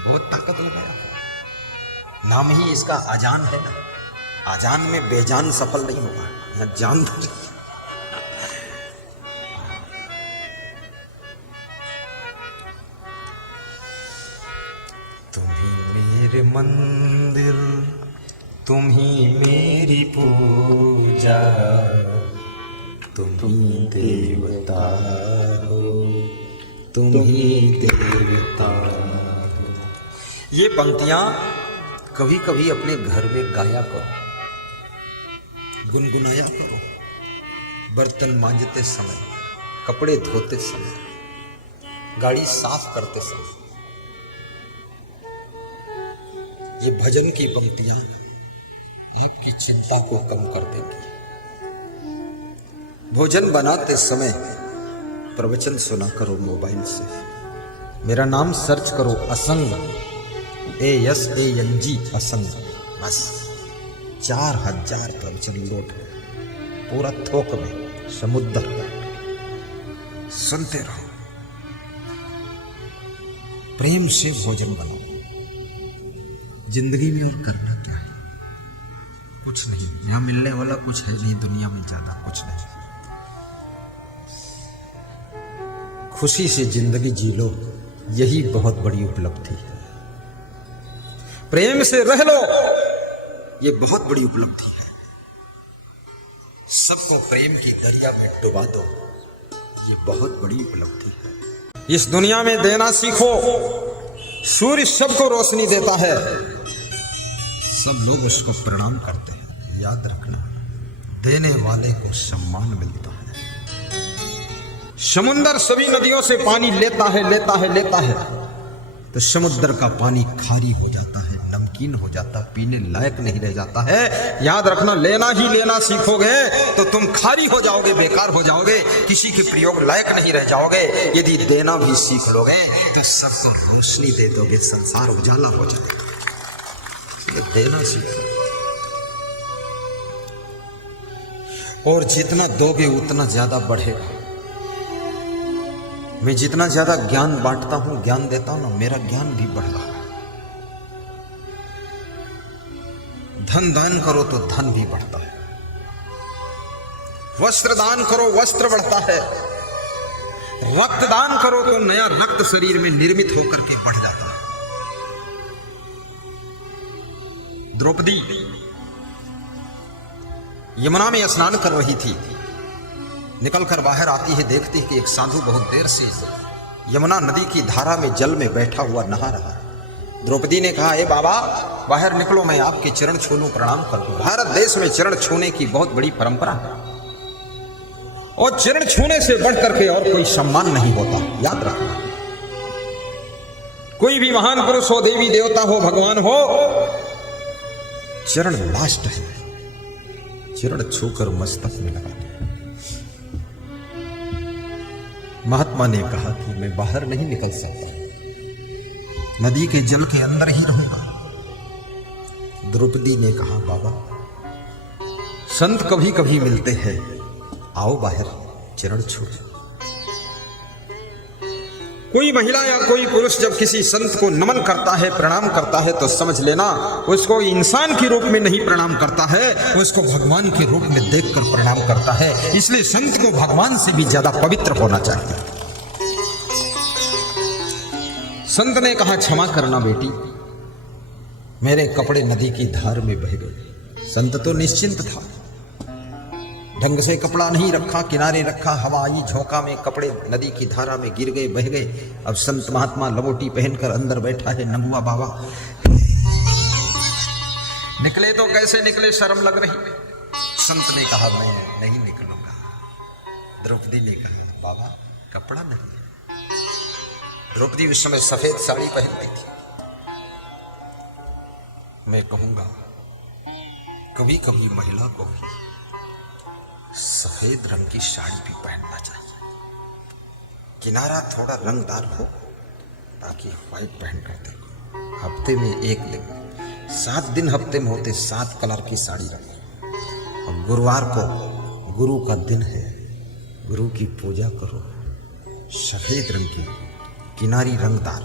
बहुत ताकत लगाया, नाम ही इसका आजान है ना। आजान में बेजान सफल नहीं होगा, यहाँ जान। तुम ही मेरे मंदिर, तुम ही मेरी पूजा, तुम ही देवता हो, तुम ही देवता हो। ये पंक्तियां कभी कभी अपने घर में गाया करो। गुनगुनाया करो, बर्तन मांजते समय, कपड़े धोते समय, गाड़ी साफ करते समय। ये भजन की पंक्तियां आपकी चिंता को कम कर देंगी। भोजन बनाते समय प्रवचन सुना करो मोबाइल से। मेरा नाम सर्च करो असंग, ASANG असंग। बस 4000 प्रवचन लोड पूरा थोक में समुद्र सुनते रहो। प्रेम से भोजन बनाओ। जिंदगी में और करना क्या है? कुछ नहीं। यहां मिलने वाला कुछ है नहीं, दुनिया में ज्यादा कुछ नहीं। खुशी से जिंदगी जी लो, यही बहुत बड़ी उपलब्धि है। प्रेम से रह लो, ये बहुत बड़ी उपलब्धि है। सबको प्रेम की दरिया में डुबा दो, ये बहुत बड़ी उपलब्धि है। इस दुनिया में देना सीखो। सूर्य सबको रोशनी देता है, सब लोग उसको प्रणाम करते हैं। याद रखना, देने वाले को सम्मान मिलता है। समुद्र सभी नदियों से पानी लेता है, लेता है, तो समुद्र का पानी खारी हो जाता है, नमकीन हो जाता, पीने लायक नहीं रह जाता है। याद रखना, लेना ही लेना सीखोगे तो तुम खारी हो जाओगे, बेकार हो जाओगे, किसी के प्रयोग लायक नहीं रह जाओगे। यदि देना भी सीख लोगे तो सबको रोशनी दे दोगे, संसार उजाला हो जाएगा। देना सीखो, और जितना दोगे उतना ज्यादा बढ़ेगा। मैं जितना ज्यादा ज्ञान बांटता हूं, ज्ञान देता हूं ना, मेरा ज्ञान भी बढ़ रहा है। धन दान करो तो धन भी बढ़ता है। वस्त्र दान करो, वस्त्र बढ़ता है। रक्त दान करो तो नया रक्त शरीर में निर्मित होकर के बढ़ जाता है। द्रौपदी यमुना में स्नान कर रही थी। निकलकर बाहर आती है, देखती है कि एक साधु बहुत देर से यमुना नदी की धारा में जल में बैठा हुआ नहा रहा है। द्रौपदी ने कहा, ए बाबा बाहर निकलो, मैं आपके चरण छू लूं, प्रणाम कर दूं। भारत देश में चरण छूने की बहुत बड़ी परंपरा है, और चरण छूने से बढ़ करके और कोई सम्मान नहीं होता। याद रखना, कोई भी महान पुरुष हो, देवी देवता हो, भगवान हो, चरण लास्ट है। चरण छूकर मस्तक में लगा। महात्मा ने कहा कि मैं बाहर नहीं निकल सकता, नदी के जल के अंदर ही रहूंगा। द्रौपदी ने कहा, बाबा संत कभी कभी मिलते हैं, आओ बाहर चरण छू। कोई महिला या कोई पुरुष जब किसी संत को नमन करता है, प्रणाम करता है, तो समझ लेना उसको इंसान के रूप में नहीं प्रणाम करता है, उसको भगवान के रूप में देखकर प्रणाम करता है। इसलिए संत को भगवान से भी ज्यादा पवित्र होना चाहिए। संत ने कहा, क्षमा करना बेटी, मेरे कपड़े नदी की धार में बह गए। संत तो निश्चिंत था, ढंग से कपड़ा नहीं रखा, किनारे रखा, हवा आई झोंका में कपड़े नदी की धारा में गिर गए, बह गए। अब संत महात्मा लंगोटी पहनकर अंदर बैठा है। नंगुआ बाबा निकले तो कैसे निकले, शर्म लग रही। संत ने कहा, मैं नहीं निकलूंगा। द्रौपदी ने कहा, बाबा कपड़ा नहीं है। द्रौपदी उस समय सफेद साड़ी पहनती थी। मैं कहूंगा कभी कभी महिला को भी सफेद रंग की साड़ी भी पहनना चाहिए। किनारा थोड़ा रंगदार हो, ताकि व्हाइट पहनकर देखो। हफ्ते में एक दिन, 7 दिन हफ्ते में होते, 7 कलर की साड़ी रखो। और गुरुवार को गुरु का दिन है, गुरु की पूजा करो। सफेद रंग की किनारी रंगदार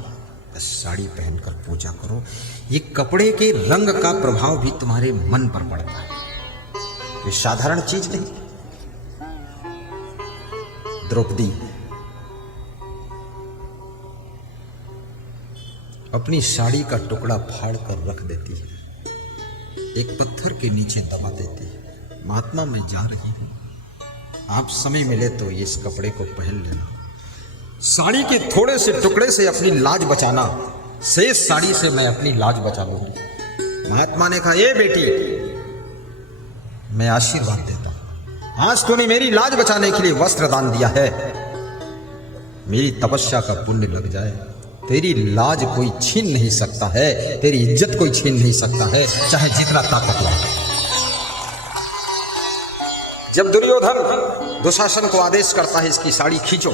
बस साड़ी पहनकर पूजा करो। ये कपड़े के रंग का प्रभाव भी तुम्हारे मन पर पड़ता है, ये साधारण चीज नहीं। द्रौपदी अपनी साड़ी का टुकड़ा फाड़ कर रख देती है, एक पत्थर के नीचे दबा देती है। महात्मा मैं जा रही हूं, आप समय मिले तो इस कपड़े को पहन लेना। साड़ी के थोड़े से टुकड़े से अपनी लाज बचाना, शेष साड़ी से मैं अपनी लाज बचा लूंगी। महात्मा ने कहा, ये बेटी मैं आशीर्वाद देता हूं। आज तूने मेरी लाज बचाने के लिए वस्त्र दान दिया है, मेरी तपस्या का पुण्य लग जाए। तेरी लाज कोई छीन नहीं सकता है, तेरी इज्जत कोई छीन नहीं सकता है, चाहे जितना ताकत लगे। जब दुर्योधन दुशासन को आदेश करता है इसकी साड़ी खींचो,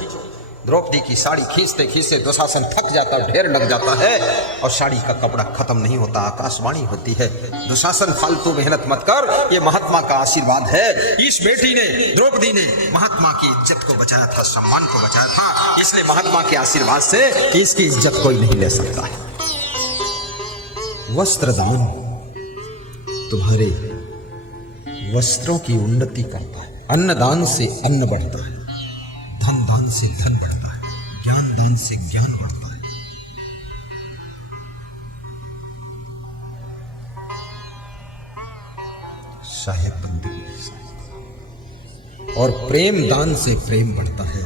द्रौपदी की साड़ी खींचते खींचते दुशासन थक जाता, ढेर लग जाता है और साड़ी का कपड़ा खत्म नहीं होता। आकाशवाणी होती है, दुशासन फालतू मेहनत मत कर, ये महात्मा का आशीर्वाद है। इस बेटी ने, द्रौपदी ने महात्मा की इज्जत को बचाया था, सम्मान को बचाया था, इसलिए महात्मा के आशीर्वाद से इसकी इज्जत कोई नहीं ले सकता है। वस्त्रदान तुम्हारे वस्त्रों की उन्नति करता है, अन्नदान से अन्न बढ़ता है, धन दान से धन बढ़ता है, ज्ञान दान से ज्ञान बढ़ता है। साहेब बंदी और प्रेम दान से प्रेम बढ़ता है,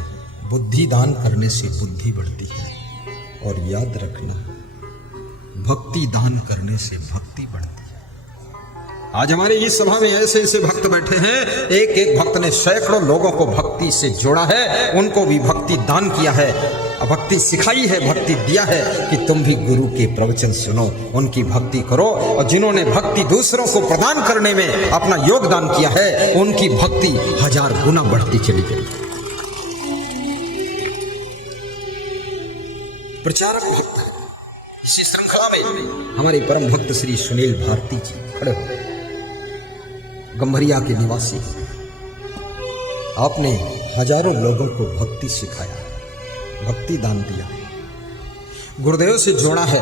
बुद्धि दान करने से बुद्धि बढ़ती है। और याद रखना, भक्ति दान करने से भक्ति बढ़ती है। आज हमारे इस सभा में ऐसे ऐसे भक्त बैठे हैं, एक एक भक्त ने सैकड़ों लोगों को भक्ति से जोड़ा है, उनको भी भक्ति दान किया है, भक्ति सिखाई है, भक्ति दिया है कि तुम भी गुरु के प्रवचन सुनो, उनकी भक्ति करो। और जिन्होंने भक्ति दूसरों को प्रदान करने में अपना योगदान किया है, उनकी भक्ति 1000 गुना बढ़ती चली गई। प्रचारक भक्त इसी श्रृंखला में हमारे परम भक्त श्री सुनील भारती जी खड़े हो, गंभरिया के निवासी। आपने हजारों लोगों को भक्ति सिखाया, भक्ति दान दिया, गुरुदेव से जोड़ा है,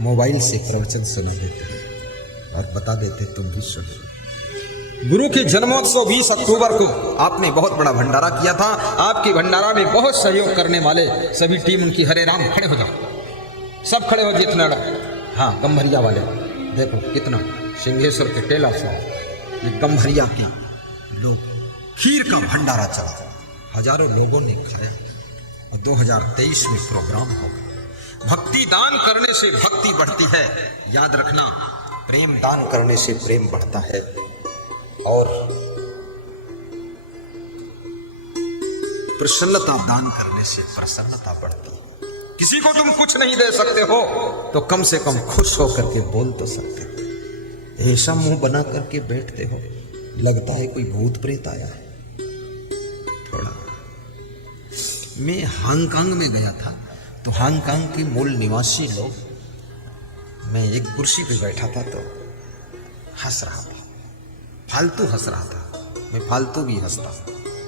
मोबाइल से प्रवचन सुना देते और बता देते तुम भी सुनो। गुरु के जन्मोत्सव 20 अक्टूबर को आपने बहुत बड़ा भंडारा किया था। आपके भंडारा में बहुत सहयोग करने वाले सभी टीम उनकी, हरे राम खड़े हो जाओ, सब खड़े हो जितना। हाँ, गंभरिया वाले देखो कितना, सिंहेश्वर के टेला साहब, ये गंभरिया के लोग, खीर का भंडारा चला, हजारों लोगों ने खाया। और 2023 में प्रोग्राम होगा। भक्ति दान करने से भक्ति बढ़ती है, याद रखना, प्रेम दान करने से प्रेम बढ़ता है। और प्रसन्नता दान करने से प्रसन्नता बढ़ती है। किसी को तुम कुछ नहीं दे सकते हो तो कम से कम खुश होकर के बोल तो सकते हो। ऐसा मुंह बना करके बैठते हो, लगता है कोई भूत प्रेत आया है। थोड़ा मैं हांगकांग में गया था तो हांगकांग के मूल निवासी लोग, मैं एक कुर्सी पे बैठा था तो हंस रहा था, फालतू हंस रहा था। मैं फालतू भी हंसता,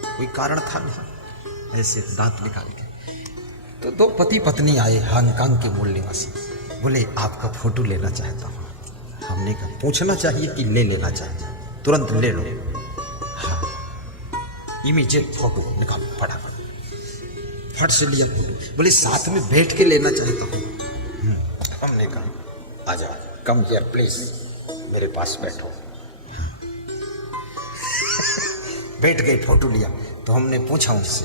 कोई कारण था नहीं, ऐसे दांत निकाल के। तो 2 पति पत्नी आए हांगकांग के मूल निवासी, बोले आपका फोटो लेना चाहता हूँ। हमने कहा पूछना चाहिए कि ले लेना चाहिए, तुरंत ले लो। हाँ, इमीडिएट फोटो निकाल, फटाफट फट से लिया फोटो। बोले साथ में बैठ के लेना चाहता हूँ। हमने कहा आजा, कम हियर प्लीज, मेरे पास बैठो। बैठ गए, फोटो लिया। तो हमने पूछा उनसे,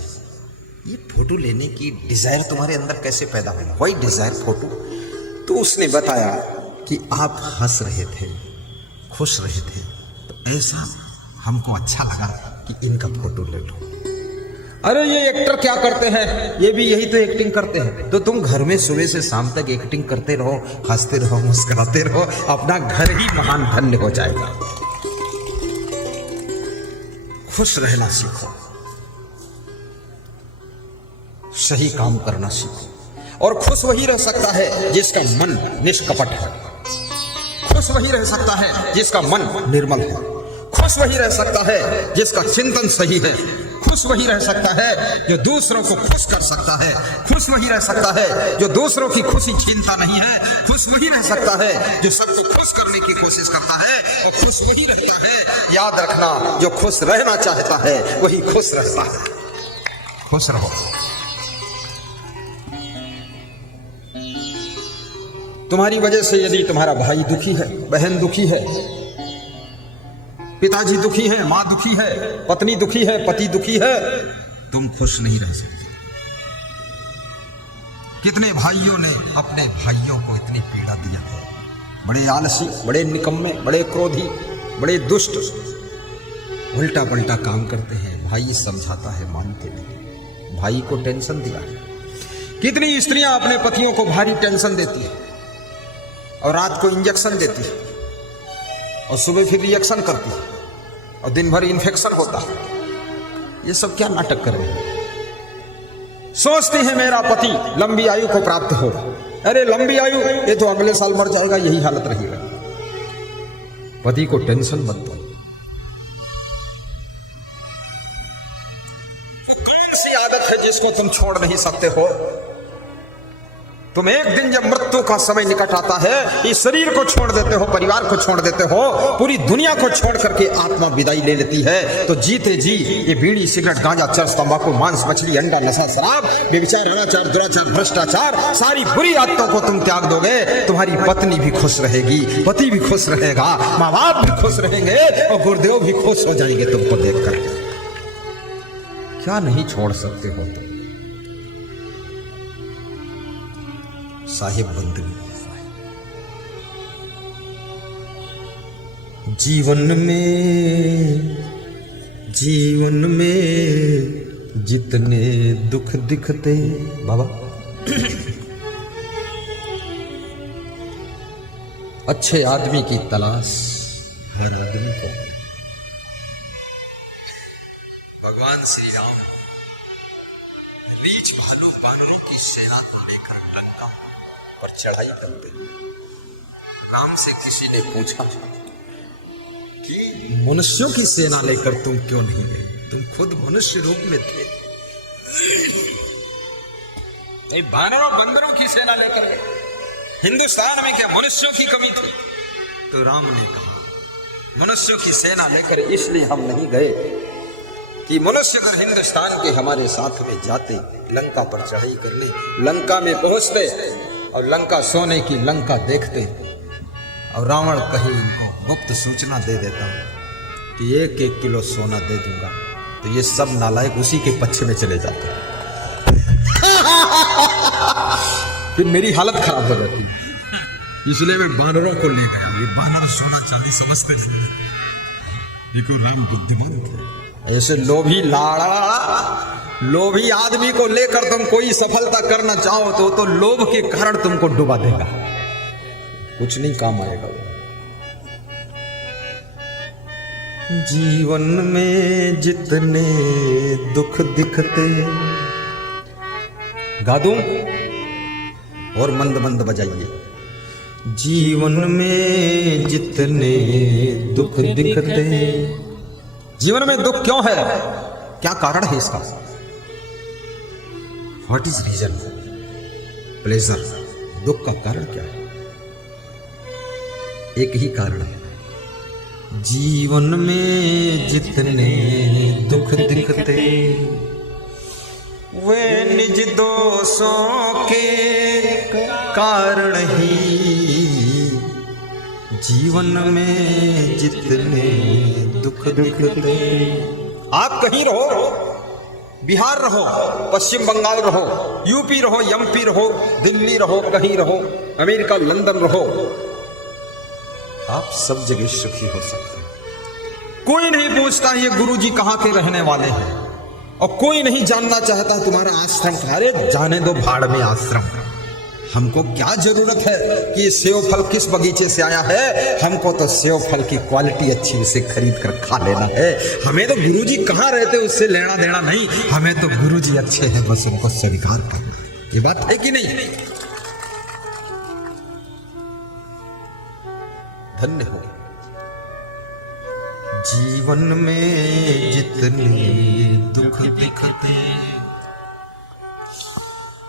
ये फोटो लेने की डिजायर तुम्हारे अंदर कैसे पैदा हुई, व्हाई डिजायर फोटो? तो उसने बताया कि आप हंस रहे थे, खुश रहे थे, तो ऐसा हमको अच्छा लगा कि इनका फोटो ले लो। अरे ये एक्टर क्या करते हैं, ये भी यही तो एक्टिंग करते हैं। तो तुम घर में सुबह से शाम तक एक्टिंग करते रहो, हंसते रहो, मुस्कुराते रहो, अपना घर ही महान धन्य हो जाएगा। खुश रहना सीखो, सही काम करना सीखो। और खुश वही रह सकता है जिसका मन निष्कपट है, खुश वही रह सकता है जिसका मन निर्मल है, खुश वही रह सकता है जिसका चिंतन सही है, खुश वही रह सकता है जो दूसरों को खुश कर सकता है, खुश वही रह सकता है जो दूसरों की खुशी छीनता नहीं है, खुश वही रह सकता है जो सबको खुश करने की कोशिश करता है, और खुश वही रहता है, याद रखना, जो खुश रहना चाहता है वही खुश रहता है। खुश रहो। तुम्हारी वजह से यदि तुम्हारा भाई दुखी है, बहन दुखी है, पिताजी दुखी है, मां दुखी है, पत्नी दुखी है, पति दुखी है, तुम खुश नहीं रह सकते। कितने भाइयों ने अपने भाइयों को इतनी पीड़ा दिया है, बड़े आलसी, बड़े निकम्मे, बड़े क्रोधी, बड़े दुष्ट, उल्टा पलटा काम करते हैं। भाई समझाता है मानते नहीं, भाई को टेंशन दिया है। कितनी स्त्रियां अपने पतियों को भारी टेंशन देती है और रात को इंजेक्शन देती है और सुबह फिर रिएक्शन करती है और दिन भर इन्फेक्शन होता है। ये सब क्या नाटक कर रहे हैं? सोचती है मेरा पति लंबी आयु को प्राप्त हो। अरे लंबी आयु, ये तो अगले साल मर जाएगा, यही हालत रहेगा। पति को टेंशन मत दो। कौन सी आदत है जिसको तुम छोड़ नहीं सकते हो? तुम एक दिन जब मृत्यु का समय निकट आता है, इस शरीर को छोड़ देते हो, परिवार को छोड़ देते हो, पूरी दुनिया को छोड़ करके आत्मा विदाई ले लेती है, तो जीते जी ये बीड़ी, सिगरेट, गांजा, चरस, तंबाकू, मांस, मछली, अंडा, नशा, शराब, व्यभिचार, अनाचार, दुराचार, भ्रष्टाचार, सारी बुरी आदतों को तुम त्याग दोगे। तुम्हारी पत्नी भी खुश रहेगी, पति भी खुश रहेगा, माँ बाप भी खुश रहेंगे और गुरुदेव भी खुश हो जाएंगे तुमको देखकर। क्या नहीं छोड़ सकते हो तुम? साहिब बंदगी। जीवन में जितने दुख दिखते, बाबा अच्छे आदमी की तलाश हर आदमी को। भगवान श्री राम रीछ भालू बानरों की सेना को लेकर लंका पर चढ़ाई करते। राम से किसी ने पूछा कि मनुष्यों की सेना लेकर तुम क्यों नहीं गए? तुम खुद मनुष्य रूप में थे, बानरों बंदरों की सेना लेकर गए। हिंदुस्तान में क्या मनुष्यों की कमी थी? तो राम ने कहा मनुष्यों की सेना लेकर इसलिए हम नहीं गए कि मनुष्य अगर हिंदुस्तान के हमारे साथ में जाते, लंका पर चढ़ाई करने, लंका में पहुंचते और लंका सोने की लंका देखते और रावण कहीं इनको गुप्त सूचना दे देता कि 1-1 किलो सोना दे दूंगा, तो ये सब नालायक उसी के पीछे में चले जाते। फिर मेरी हालत खराब हो जाती, इसलिए मैं बानरों को ले गया। ये बानर सोना चांदी समझते थे। देखो राम बुद्धिमान थे। ऐसे लोभी लोभी आदमी को लेकर तुम कोई सफलता करना चाहो तो लोभ के कारण तुमको डुबा देगा, कुछ नहीं काम आएगा। जीवन में जितने दुख दिखते, गा दूं और मंद मंद बजाइए। जीवन में जितने दुख दिखते। जीवन में दुख क्यों है? क्या कारण है इसका? What is reason? प्लेजर, दुख का कारण क्या है? एक ही कारण है, जीवन में जितने दुख दिखते वे निज दोषों के कारण ही। जीवन में जितने दुख दिखते। आप कहीं रहो, बिहार रहो, पश्चिम बंगाल रहो, यूपी रहो, एमपी रहो, दिल्ली रहो, कहीं रहो, अमेरिका, लंदन रहो, आप सब जगह सुखी हो सकते हैं। कोई नहीं पूछता ये गुरुजी कहाँ के रहने वाले हैं, और कोई नहीं जानना चाहता तुम्हारा आश्रम। अरे जाने दो भाड़ में आश्रम, हमको क्या जरूरत है कि सेव फल किस बगीचे से आया है? हमको तो सेव फल की क्वालिटी अच्छी, उसे खरीद कर खा लेना है। हमें तो गुरुजी कहाँ रहते उससे लेना देना नहीं, हमें तो गुरुजी अच्छे हैं, बस उनको स्वीकार करना। ये बात है कि नहीं? धन्य हो। जीवन में जितने दुख दिखते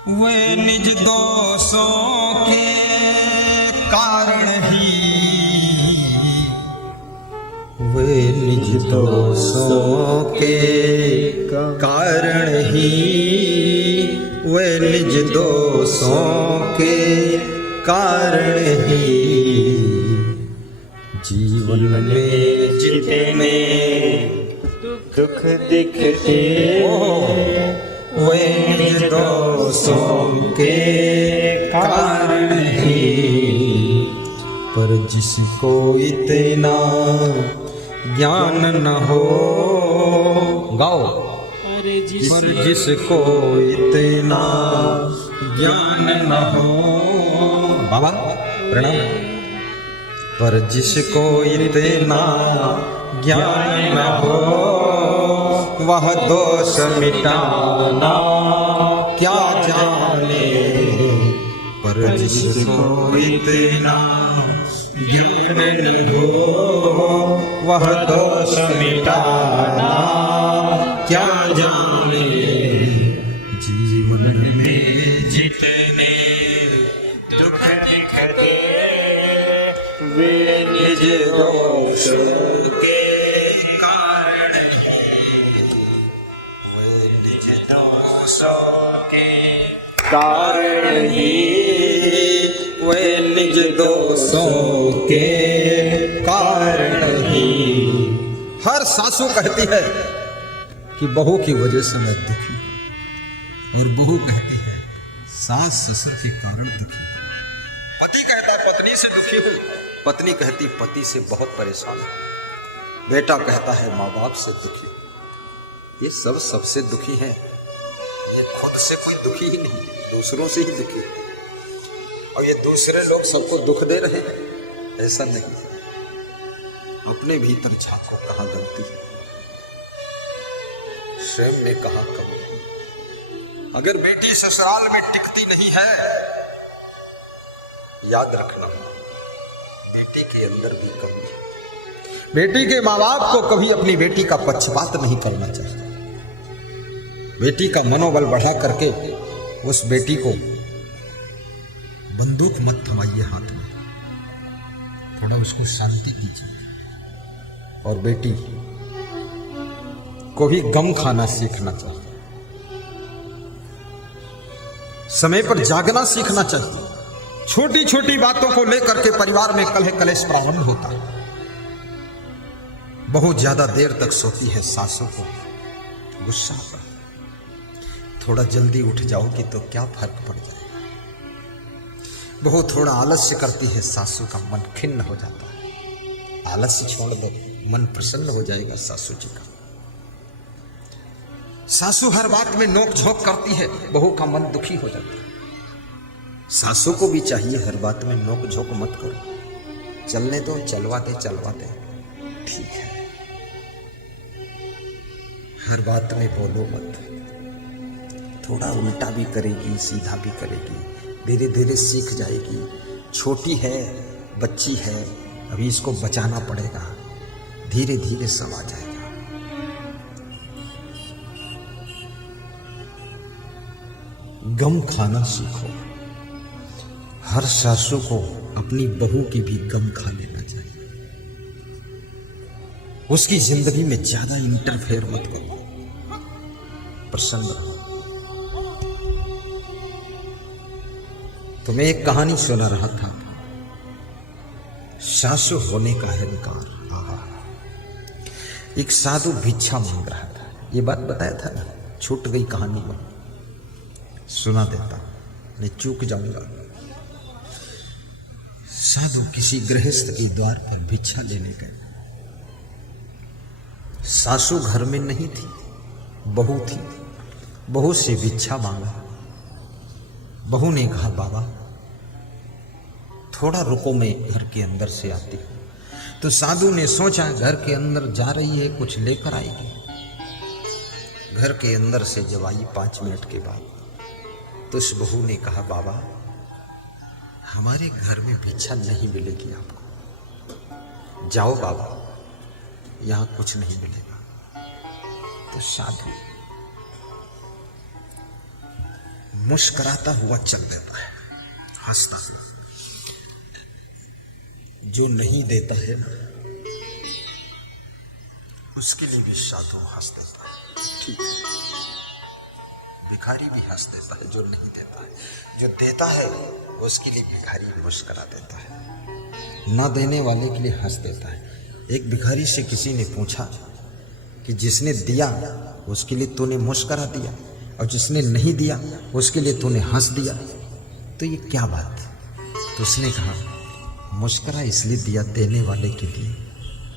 वे निज दोषों के कारण ही। वे निज दोषों के कारण ही। वे निज दोषों के कारण ही। जीवन में जितने दुख दिखते वे निज दोषों के कारण ही। पर जिसको इतना ज्ञान न हो। गाओ। पर जिसको इतना ज्ञान न हो। बाबा प्रणाम। पर जिसको इतना ज्ञान न हो, वह दोष मिटाना क्या जाने। पर जिसको इतना ज्ञान न हो, वह दोष मिटाना क्या जाने। जीवन में जितने दुख दिखते वे निज दोष के कारण है। वे निज दोषों के कारण ही, वे निज दोषों के कारण ही। हर सासू कहती है कि बहू की वजह से मैं दुखी हूं, और बहू कहती है सास ससुर के कारण दुखी हूं। पति कहता है पत्नी से दुखी हूं, पत्नी कहती पति से बहुत परेशान हूं, बेटा कहता है माँ बाप से दुखी हूं। ये सब सबसे दुखी हैं, ये खुद से कोई दुखी ही नहीं, दूसरों से ही दुखी है। और ये दूसरे लोग सबको दुख दे रहे हैं, ऐसा नहीं है। अपने भीतर झांको, कहाँ गलती है। स्वयं ने कहा कब, अगर बेटी ससुराल में टिकती नहीं है, याद रखना बेटी के अंदर भी कमी है। बेटी के माँ बाप को कभी अपनी बेटी का पक्षपात नहीं करना चाहिए। बेटी का मनोबल बढ़ा करके उस बेटी को बंदूक मत थमाइए हाथ में, थोड़ा उसको शांति दीजिए। और बेटी को भी गम खाना सीखना चाहिए, समय पर जागना सीखना चाहिए। छोटी छोटी बातों को लेकर के परिवार में कलह कलेश प्रारंभ होता है। बहुत ज्यादा देर तक सोती है सासों को गुस्सा आता है। थोड़ा जल्दी उठ जाओगी तो क्या फर्क पड़ जाएगा। बहुत थोड़ा आलस्य करती है सासू का मन खिन्न हो जाता है। आलस्य छोड़ दो, मन प्रसन्न हो जाएगा सासू जी का। सासू हर बात में नोक झोंक करती है, बहू का मन दुखी हो जाता है। सासू को भी चाहिए हर बात में नोक झोंक मत करो, चलने दो, चलवा दे, ठीक है। हर बात में बोलो मत, थोड़ा उल्टा भी करेगी, सीधा भी करेगी, धीरे धीरे सीख जाएगी। छोटी है, बच्ची है, अभी इसको बचाना पड़ेगा, धीरे धीरे सब आ जाएगा। गम खाना सीखो। हर सासू को अपनी बहू की भी गम खा लेना चाहिए। उसकी जिंदगी में ज्यादा इंटरफेयर मत करो, प्रसन्न रहो। तो मैं एक कहानी सुना रहा था, सासू होने का अहंकार। एक साधु भिक्षा मांग रहा था, ये बात बताया था ना, छूट गई कहानी में, सुना देता, मैं चूक जाऊंगा। साधु किसी गृहस्थ के द्वार पर भिक्षा लेने गए। सासू घर में नहीं थी, बहू थी। बहू से भिक्षा मांगा। बहू ने कहा बाबा थोड़ा रुको, मैं घर के अंदर से आती हूं। तो साधु ने सोचा घर के अंदर जा रही है, कुछ लेकर आएगी। घर के अंदर से जब आई 5 मिनट के बाद, तो उस बहू ने कहा बाबा हमारे घर में भिक्षा नहीं मिलेगी आपको, जाओ बाबा, यहां कुछ नहीं मिलेगा। तो साधु मुस्कुराता हुआ चल देता है, हंसता हुआ। जो नहीं देता है ना, उसके लिए भी साधु हंस देता है, ठीक है। भिखारी भी हंस देता है जो नहीं देता है, जो देता है उसके लिए भिखारी मुस्कुरा देता है, ना देने वाले के लिए हंस देता है। एक भिखारी से किसी ने पूछा कि जिसने दिया उसके लिए तूने मुस्कुरा दिया, और जिसने नहीं दिया उसके लिए तूने हंस दिया, तो ये क्या बात? तो उसने कहा मुस्कुरा इसलिए दिया देने वाले के लिए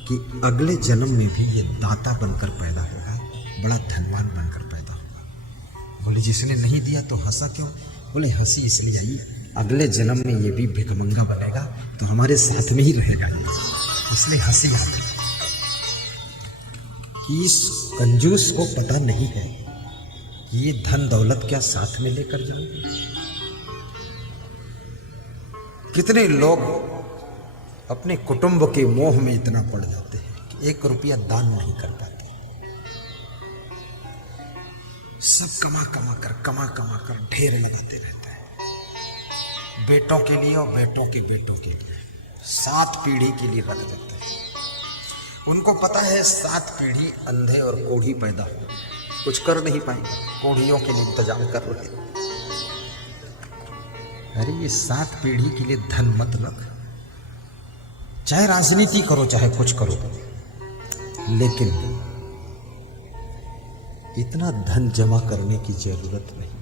कि अगले जन्म में भी ये दाता बनकर पैदा होगा, बड़ा धनवान बनकर पैदा होगा। बोले जिसने नहीं दिया तो हंसा क्यों? बोले हंसी इसलिए आई, अगले जन्म में ये भी भिखमंगा बनेगा तो हमारे साथ में ही रहेगा, ये इसलिए हंसी आई। कि इस कंजूस को पता नहीं है कि ये धन दौलत क्या साथ में लेकर जाएंगे। कितने लोग अपने कुटुंब के मोह में इतना पड़ जाते हैं कि 1 रुपया दान नहीं कर पाते। सब कमा कर ढेर लगाते रहते हैं, बेटों के लिए और बेटों के बेटों के लिए, 7 पीढ़ी के लिए रख देते हैं। उनको पता है 7 पीढ़ी अंधे और कोढ़ी पैदा हो, कुछ कर नहीं पाएंगे, कोढ़ियों के लिए इंतजाम कर रहे हैं। अरे ये 7 पीढ़ी के लिए धन मत रख, चाहे राजनीति करो चाहे कुछ करो, लेकिन इतना धन जमा करने की जरूरत नहीं।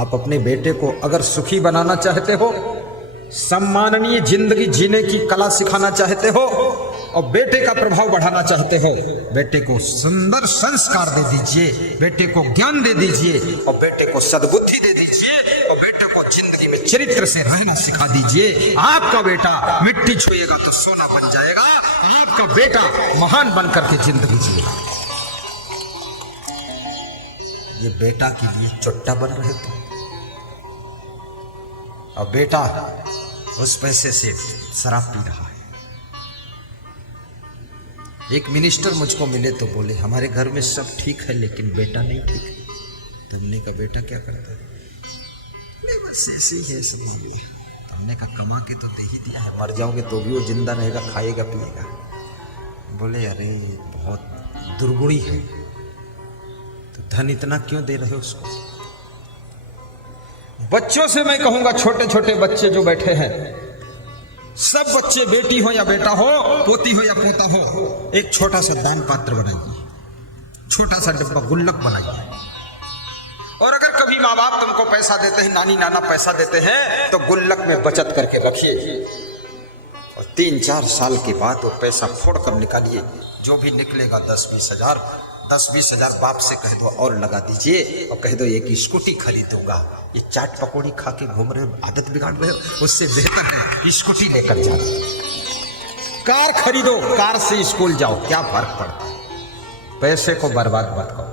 आप अपने बेटे को अगर सुखी बनाना चाहते हो, सम्माननीय जिंदगी जीने की कला सिखाना चाहते हो और बेटे का प्रभाव बढ़ाना चाहते हो, बेटे को सुंदर संस्कार दे दीजिए, बेटे को ज्ञान दे दीजिए और बेटे को सद्बुद्धि दे दीजिए और बेटे को जिंदगी में चरित्र से रहना सिखा दीजिए। आपका बेटा मिट्टी छुएगा तो सोना बन जाएगा, आपका बेटा महान बनकर के जिंदगी जिएगा। ये बेटा के लिए चुट्टा बन रहे थे और बेटा उस पैसे से शराब पी रहा है। एक मिनिस्टर मुझको मिले तो बोले हमारे घर में सब ठीक है लेकिन बेटा नहीं ठीक है। तुमने का बेटा क्या करता है? नहीं बस ऐसे ही है, समझ लो। तुमने का कमा के तो दे ही दिया है, मर जाओगे तो भी वो जिंदा रहेगा, खाएगा पिएगा। बोले अरे बहुत दुर्गुणी है, तो धन इतना क्यों दे रहे हो उसको? बच्चों से मैं कहूंगा, छोटे छोटे बच्चे जो बैठे हैं, सब बच्चे बेटी हो या बेटा हो, पोती हो या पोता हो, एक छोटा सा दान पात्र बनाइए, छोटा सा डब्बा गुल्लक बनाइए। और अगर कभी माँ बाप तुमको पैसा देते हैं, नानी नाना पैसा देते हैं, तो गुल्लक में बचत करके रखिए और 3-4 साल के बाद वो पैसा फोड़ कर निकालिए। जो भी निकलेगा 10-20 हजार बाप से कह दो और लगा दीजिए और कह दो एक स्कूटी खरीदूंगा। ये चाट पकौड़ी खा के घूम रहे हो, आदत बिगाड़ रहे हो, उससे बेहतर है स्कूटी लेकर जाओ। कार खरीदो, कार से स्कूल जाओ, क्या फर्क पड़ता है? पैसे को बर्बाद मत करो।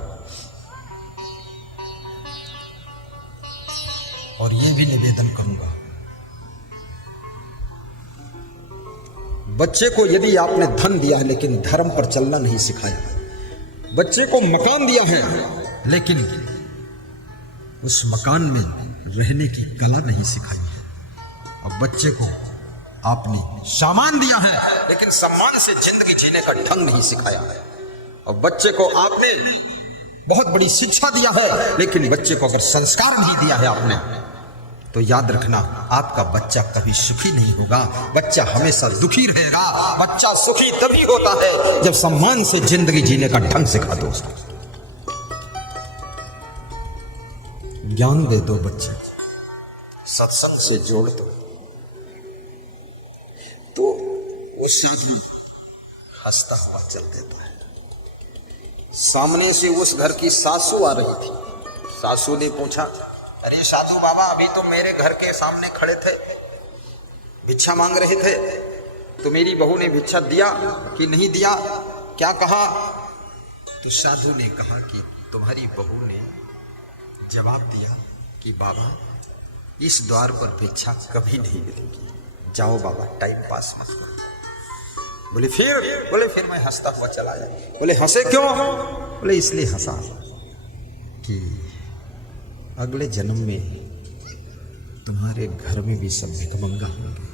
और ये भी निवेदन करूंगा, बच्चे को यदि आपने धन दिया है लेकिन धर्म पर चलना नहीं सिखाया, बच्चे को मकान दिया है लेकिन उस मकान में रहने की कला नहीं सिखाई है, और बच्चे को आपने सामान दिया है लेकिन सम्मान से जिंदगी जीने का ढंग नहीं सिखाया है, और बच्चे को आपने बहुत बड़ी शिक्षा दिया है लेकिन बच्चे को अगर संस्कार नहीं दिया है आपने, तो याद रखना आपका बच्चा कभी सुखी नहीं होगा, बच्चा हमेशा दुखी रहेगा। बच्चा सुखी तभी होता है जब सम्मान से जिंदगी जीने का ढंग सिखा दो उसको, ज्ञान दे दो, बच्चे सत्संग से जोड़ दो, तो वो साधु हंसता हुआ चल देता है। सामने से उस घर की सासू आ रही थी। सासू ने पूछा, अरे साधु बाबा, अभी तो मेरे घर के सामने खड़े थे, भिक्षा मांग रहे थे, तो मेरी बहू ने भिक्षा दिया कि नहीं दिया, क्या कहा? तो साधु ने कहा कि तुम्हारी बहू ने जवाब दिया कि बाबा इस द्वार पर भिक्षा कभी नहीं मिलेगी, जाओ बाबा टाइम पास मत करो। बोले फिर मैं हंसता हुआ चला जाए। बोले हंसे क्यों? बोले इसलिए हंसा कि अगले जन्म में तुम्हारे घर में भी सब भिखमंगा होंगे,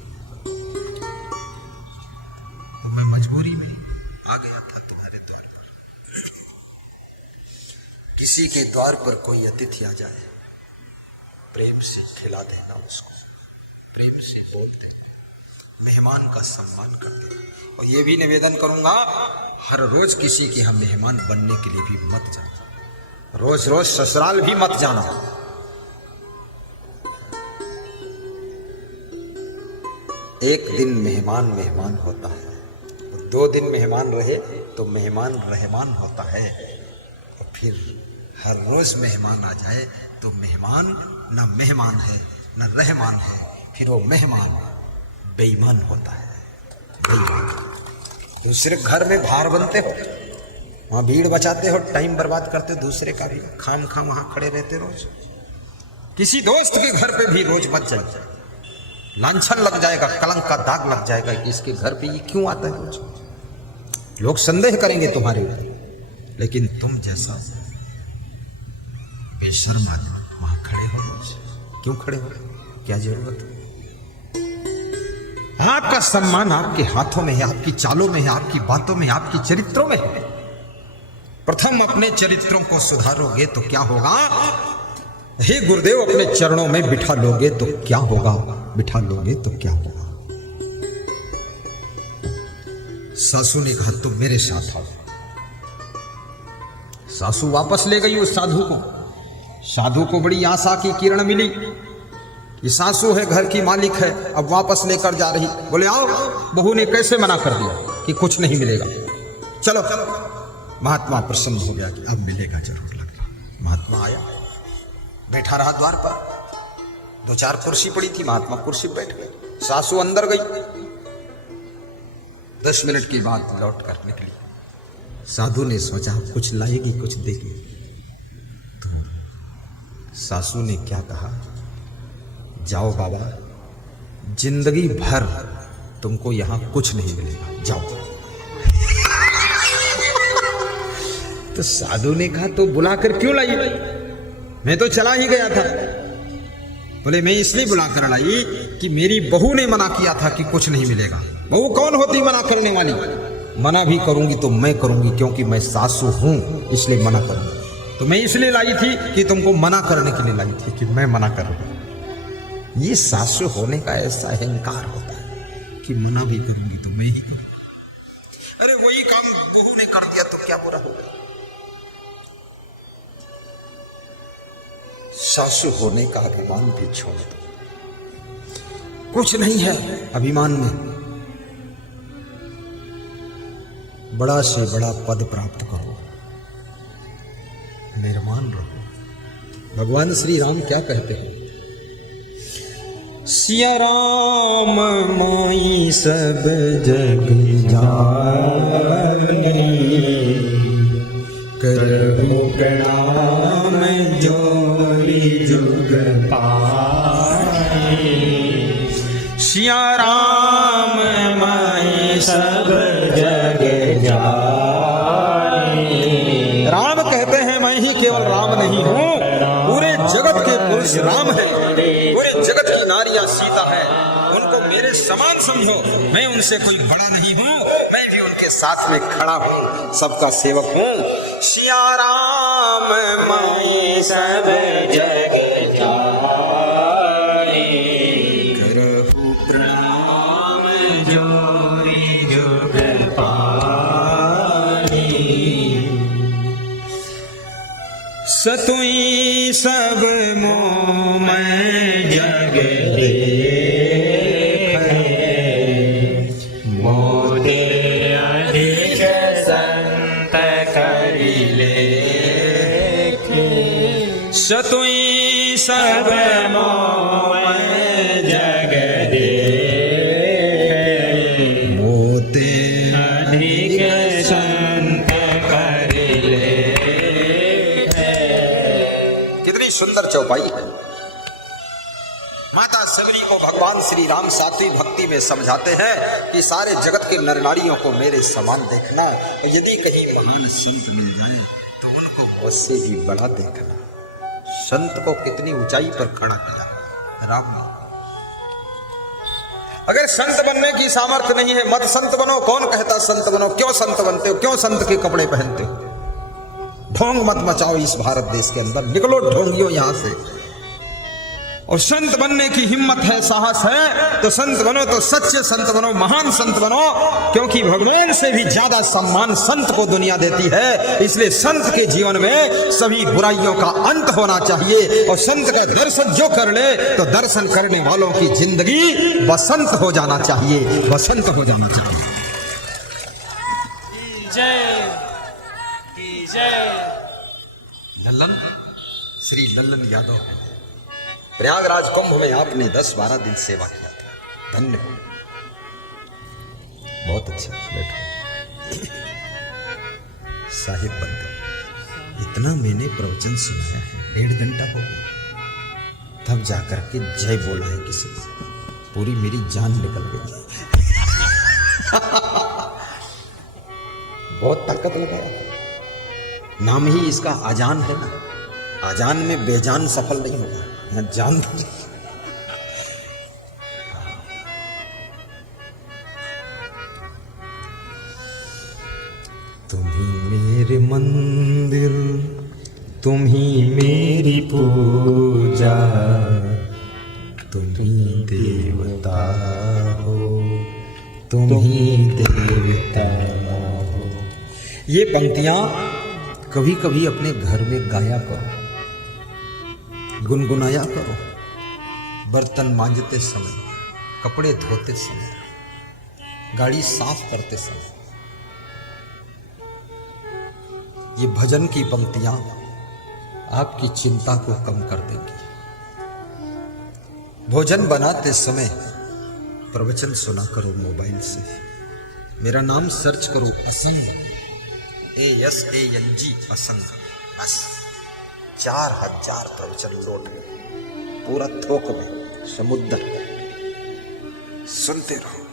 तो मैं मजबूरी में आ गया था तुम्हारे द्वार पर। किसी के द्वार पर कोई अतिथि आ जाए, प्रेम से खिला देना उसको, प्रेम से बोल दे, मेहमान का सम्मान कर दे। और ये भी निवेदन करूंगा, हर रोज किसी के हम मेहमान बनने के लिए भी मत जाना, रोज रोज ससुराल भी मत जाना। एक दिन मेहमान होता है, 2 दिन मेहमान रहे तो मेहमान रहमान होता है, और फिर हर रोज मेहमान आ जाए तो मेहमान न मेहमान है न रहमान है, फिर वो मेहमान बेईमान होता है। बेईमान। दूसरे घर में भार बनते हो, वहाँ भीड़ बचाते हो, टाइम बर्बाद करते हो दूसरे का भी, खाम खाम वहाँ खड़े रहते रोज। किसी दोस्त के घर पे भी रोज मत जाए, लांछन लग जाएगा, कलंक का दाग लग जाएगा कि इसके घर पे ये क्यों आता है रोज। लोग संदेह करेंगे तुम्हारे ऊपर, लेकिन तुम जैसा बेशर्म आदमी वहां खड़े हो रोज, क्यों खड़े हो, क्या जरूरत है? आपका सम्मान आपके हाथों में है, आपकी चालों में है, आपकी बातों में, आपकी चरित्रों में है। प्रथम अपने चरित्रों को सुधारोगे तो क्या होगा? हे गुरुदेव, अपने चरणों में बिठा लोगे तो क्या होगा? बिठा लोगे तो क्या होगा? सासू ने कहा तुम मेरे साथ आओ। सासू वापस ले गई उस साधु को। साधु को बड़ी आशा की किरण मिली, ये सासू है, घर की मालिक है, अब वापस लेकर जा रही। बोले आओ। बहू ने कैसे मना कर दिया कि कुछ नहीं मिलेगा, चलो। महात्मा प्रसन्न हो गया कि अब मिलेगा जरूर, लग गया। महात्मा आया, बैठा रहा द्वार पर। 2-4 कुर्सी पड़ी थी, महात्मा कुर्सी पर बैठ गए। सासू अंदर गई। 10 मिनट के बाद लौट कर निकली। साधु ने सोचा कुछ लाएगी, कुछ देगी। तो सासू ने क्या कहा? जाओ बाबा, जिंदगी भर तुमको यहां कुछ नहीं मिलेगा, जाओ। तो साधु ने कहा तो बुलाकर क्यों लाई? मैं तो चला ही गया था। बोले मैं इसलिए बुलाकर लाई कि मेरी बहू ने मना किया था कि कुछ नहीं मिलेगा। बहू कौन होती मना करने वाली? मना भी करूंगी तो मैं करूंगी, क्योंकि मैं सासू हूं, इसलिए मना करूंगी। तो मैं इसलिए लाई थी कि तुमको मना करने के लिए लाई थी कि मैं मना कर रहा हूं। ये सासू होने का ऐसा अहंकार होता है कि मना भी करूंगी तो मैं ही करूंगी। अरे वही काम बहू ने कर दिया तो क्या बुरा होगा? सासू होने का अभिमान भी छोड़ दो। कुछ नहीं है अभिमान में। बड़ा से बड़ा पद प्राप्त करो, निर्माण रहो। भगवान श्री राम क्या कहते हैं? सिया राम माई सब जग जाने, करहु प्रणाम जोरी जुग पाए। सिया राम माई सब जग जाने। राम कहते हैं मैं ही केवल राम नहीं हूँ, पूरे जगत के पुरुष राम है, पूरे जगत की नारियां सीता है। उनको मेरे समान समझो, मैं उनसे कोई बड़ा नहीं हूँ, मैं भी उनके साथ में खड़ा हूँ, सबका सेवक हूँ। सिया राम माई सब जग जाने, करहु प्रणाम जोरी जुग पाए। सतुई सब मोह मैं जग देखे, मोदे अधिक संत करि लेखे। सतुई सब मोह मैं जग देखे, मोदे अधिक संत करि लेखे। कितनी सुंदर चौपाई है। माता सबरी को भगवान श्री राम सात्विक भक्ति में समझाते हैं कि सारे जगत के नर नारियों को मेरे समान देखना, और यदि कहीं महान संत मिल जाए तो उनको मुझसे भी बड़ा देखना। संत को कितनी ऊंचाई पर खड़ा किया राम ने। अगर संत बनने की सामर्थ्य नहीं है, मत संत बनो। कौन कहता संत बनो? क्यों संत बनते हो? क्यों संत के कपड़े पहनते हो? ढोंग मत मचाओ इस भारत देश के अंदर, निकलो ढोंगियों यहां से। और संत बनने की हिम्मत है, साहस है तो संत बनो, तो सच्चे संत बनो, महान संत बनो, क्योंकि भगवान से भी ज्यादा सम्मान संत को दुनिया देती है। इसलिए संत के जीवन में सभी बुराइयों का अंत होना चाहिए, और संत का दर्शन जो कर ले तो दर्शन करने वालों की जिंदगी बसंत हो जाना चाहिए, बसंत हो जाना चाहिए। की जय। लल्लन, श्री लल्लन यादव, प्रयागराज कुंभ में आपने 10-12 दिन सेवा किया था, धन्य हो। बहुत अच्छा, बैठो। साहिब बंदे, इतना मैंने प्रवचन सुनाया है, 1.5 घंटा हो गया, तब जाकर के जय बोला है किसी ने, पूरी मेरी जान निकल गई। बहुत ताकत लगाया, नाम ही इसका आजान है ना, आजान में बेजान सफल नहीं होगा, यहाँ जान। तुम ही मेरे मंदिर, तुम ही मेरी पूजा, तुम ही देवता हो, तुम ही देवता हो। ये पंक्तियां कभी कभी अपने घर में गाया करो, गुनगुनाया करो, बर्तन मांजते समय, कपड़े धोते समय, गाड़ी साफ करते समय। ये भजन की पंक्तियां आपकी चिंता को कम कर देंगी। भोजन बनाते समय प्रवचन सुना करो मोबाइल से, मेरा नाम सर्च करो असंग, ASANG असंग, बस 4000 प्रवचन लोड में, पूरा थोक में, समुद्र सुनते रहो,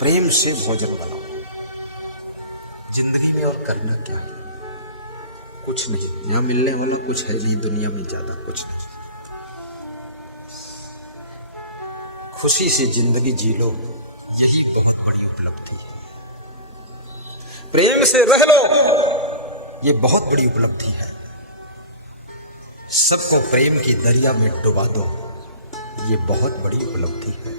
प्रेम से भोजन बनाओ। जिंदगी में और करना क्या है, कुछ नहीं, यहाँ मिलने वाला कुछ है नहीं, दुनिया में ज्यादा कुछ नहीं। खुशी से जिंदगी जी लो, यही बहुत बड़ी उपलब्धि है। प्रेम से रह लो, ये बहुत बड़ी उपलब्धि है। सबको प्रेम की दरिया में डुबा दो, ये बहुत बड़ी उपलब्धि है।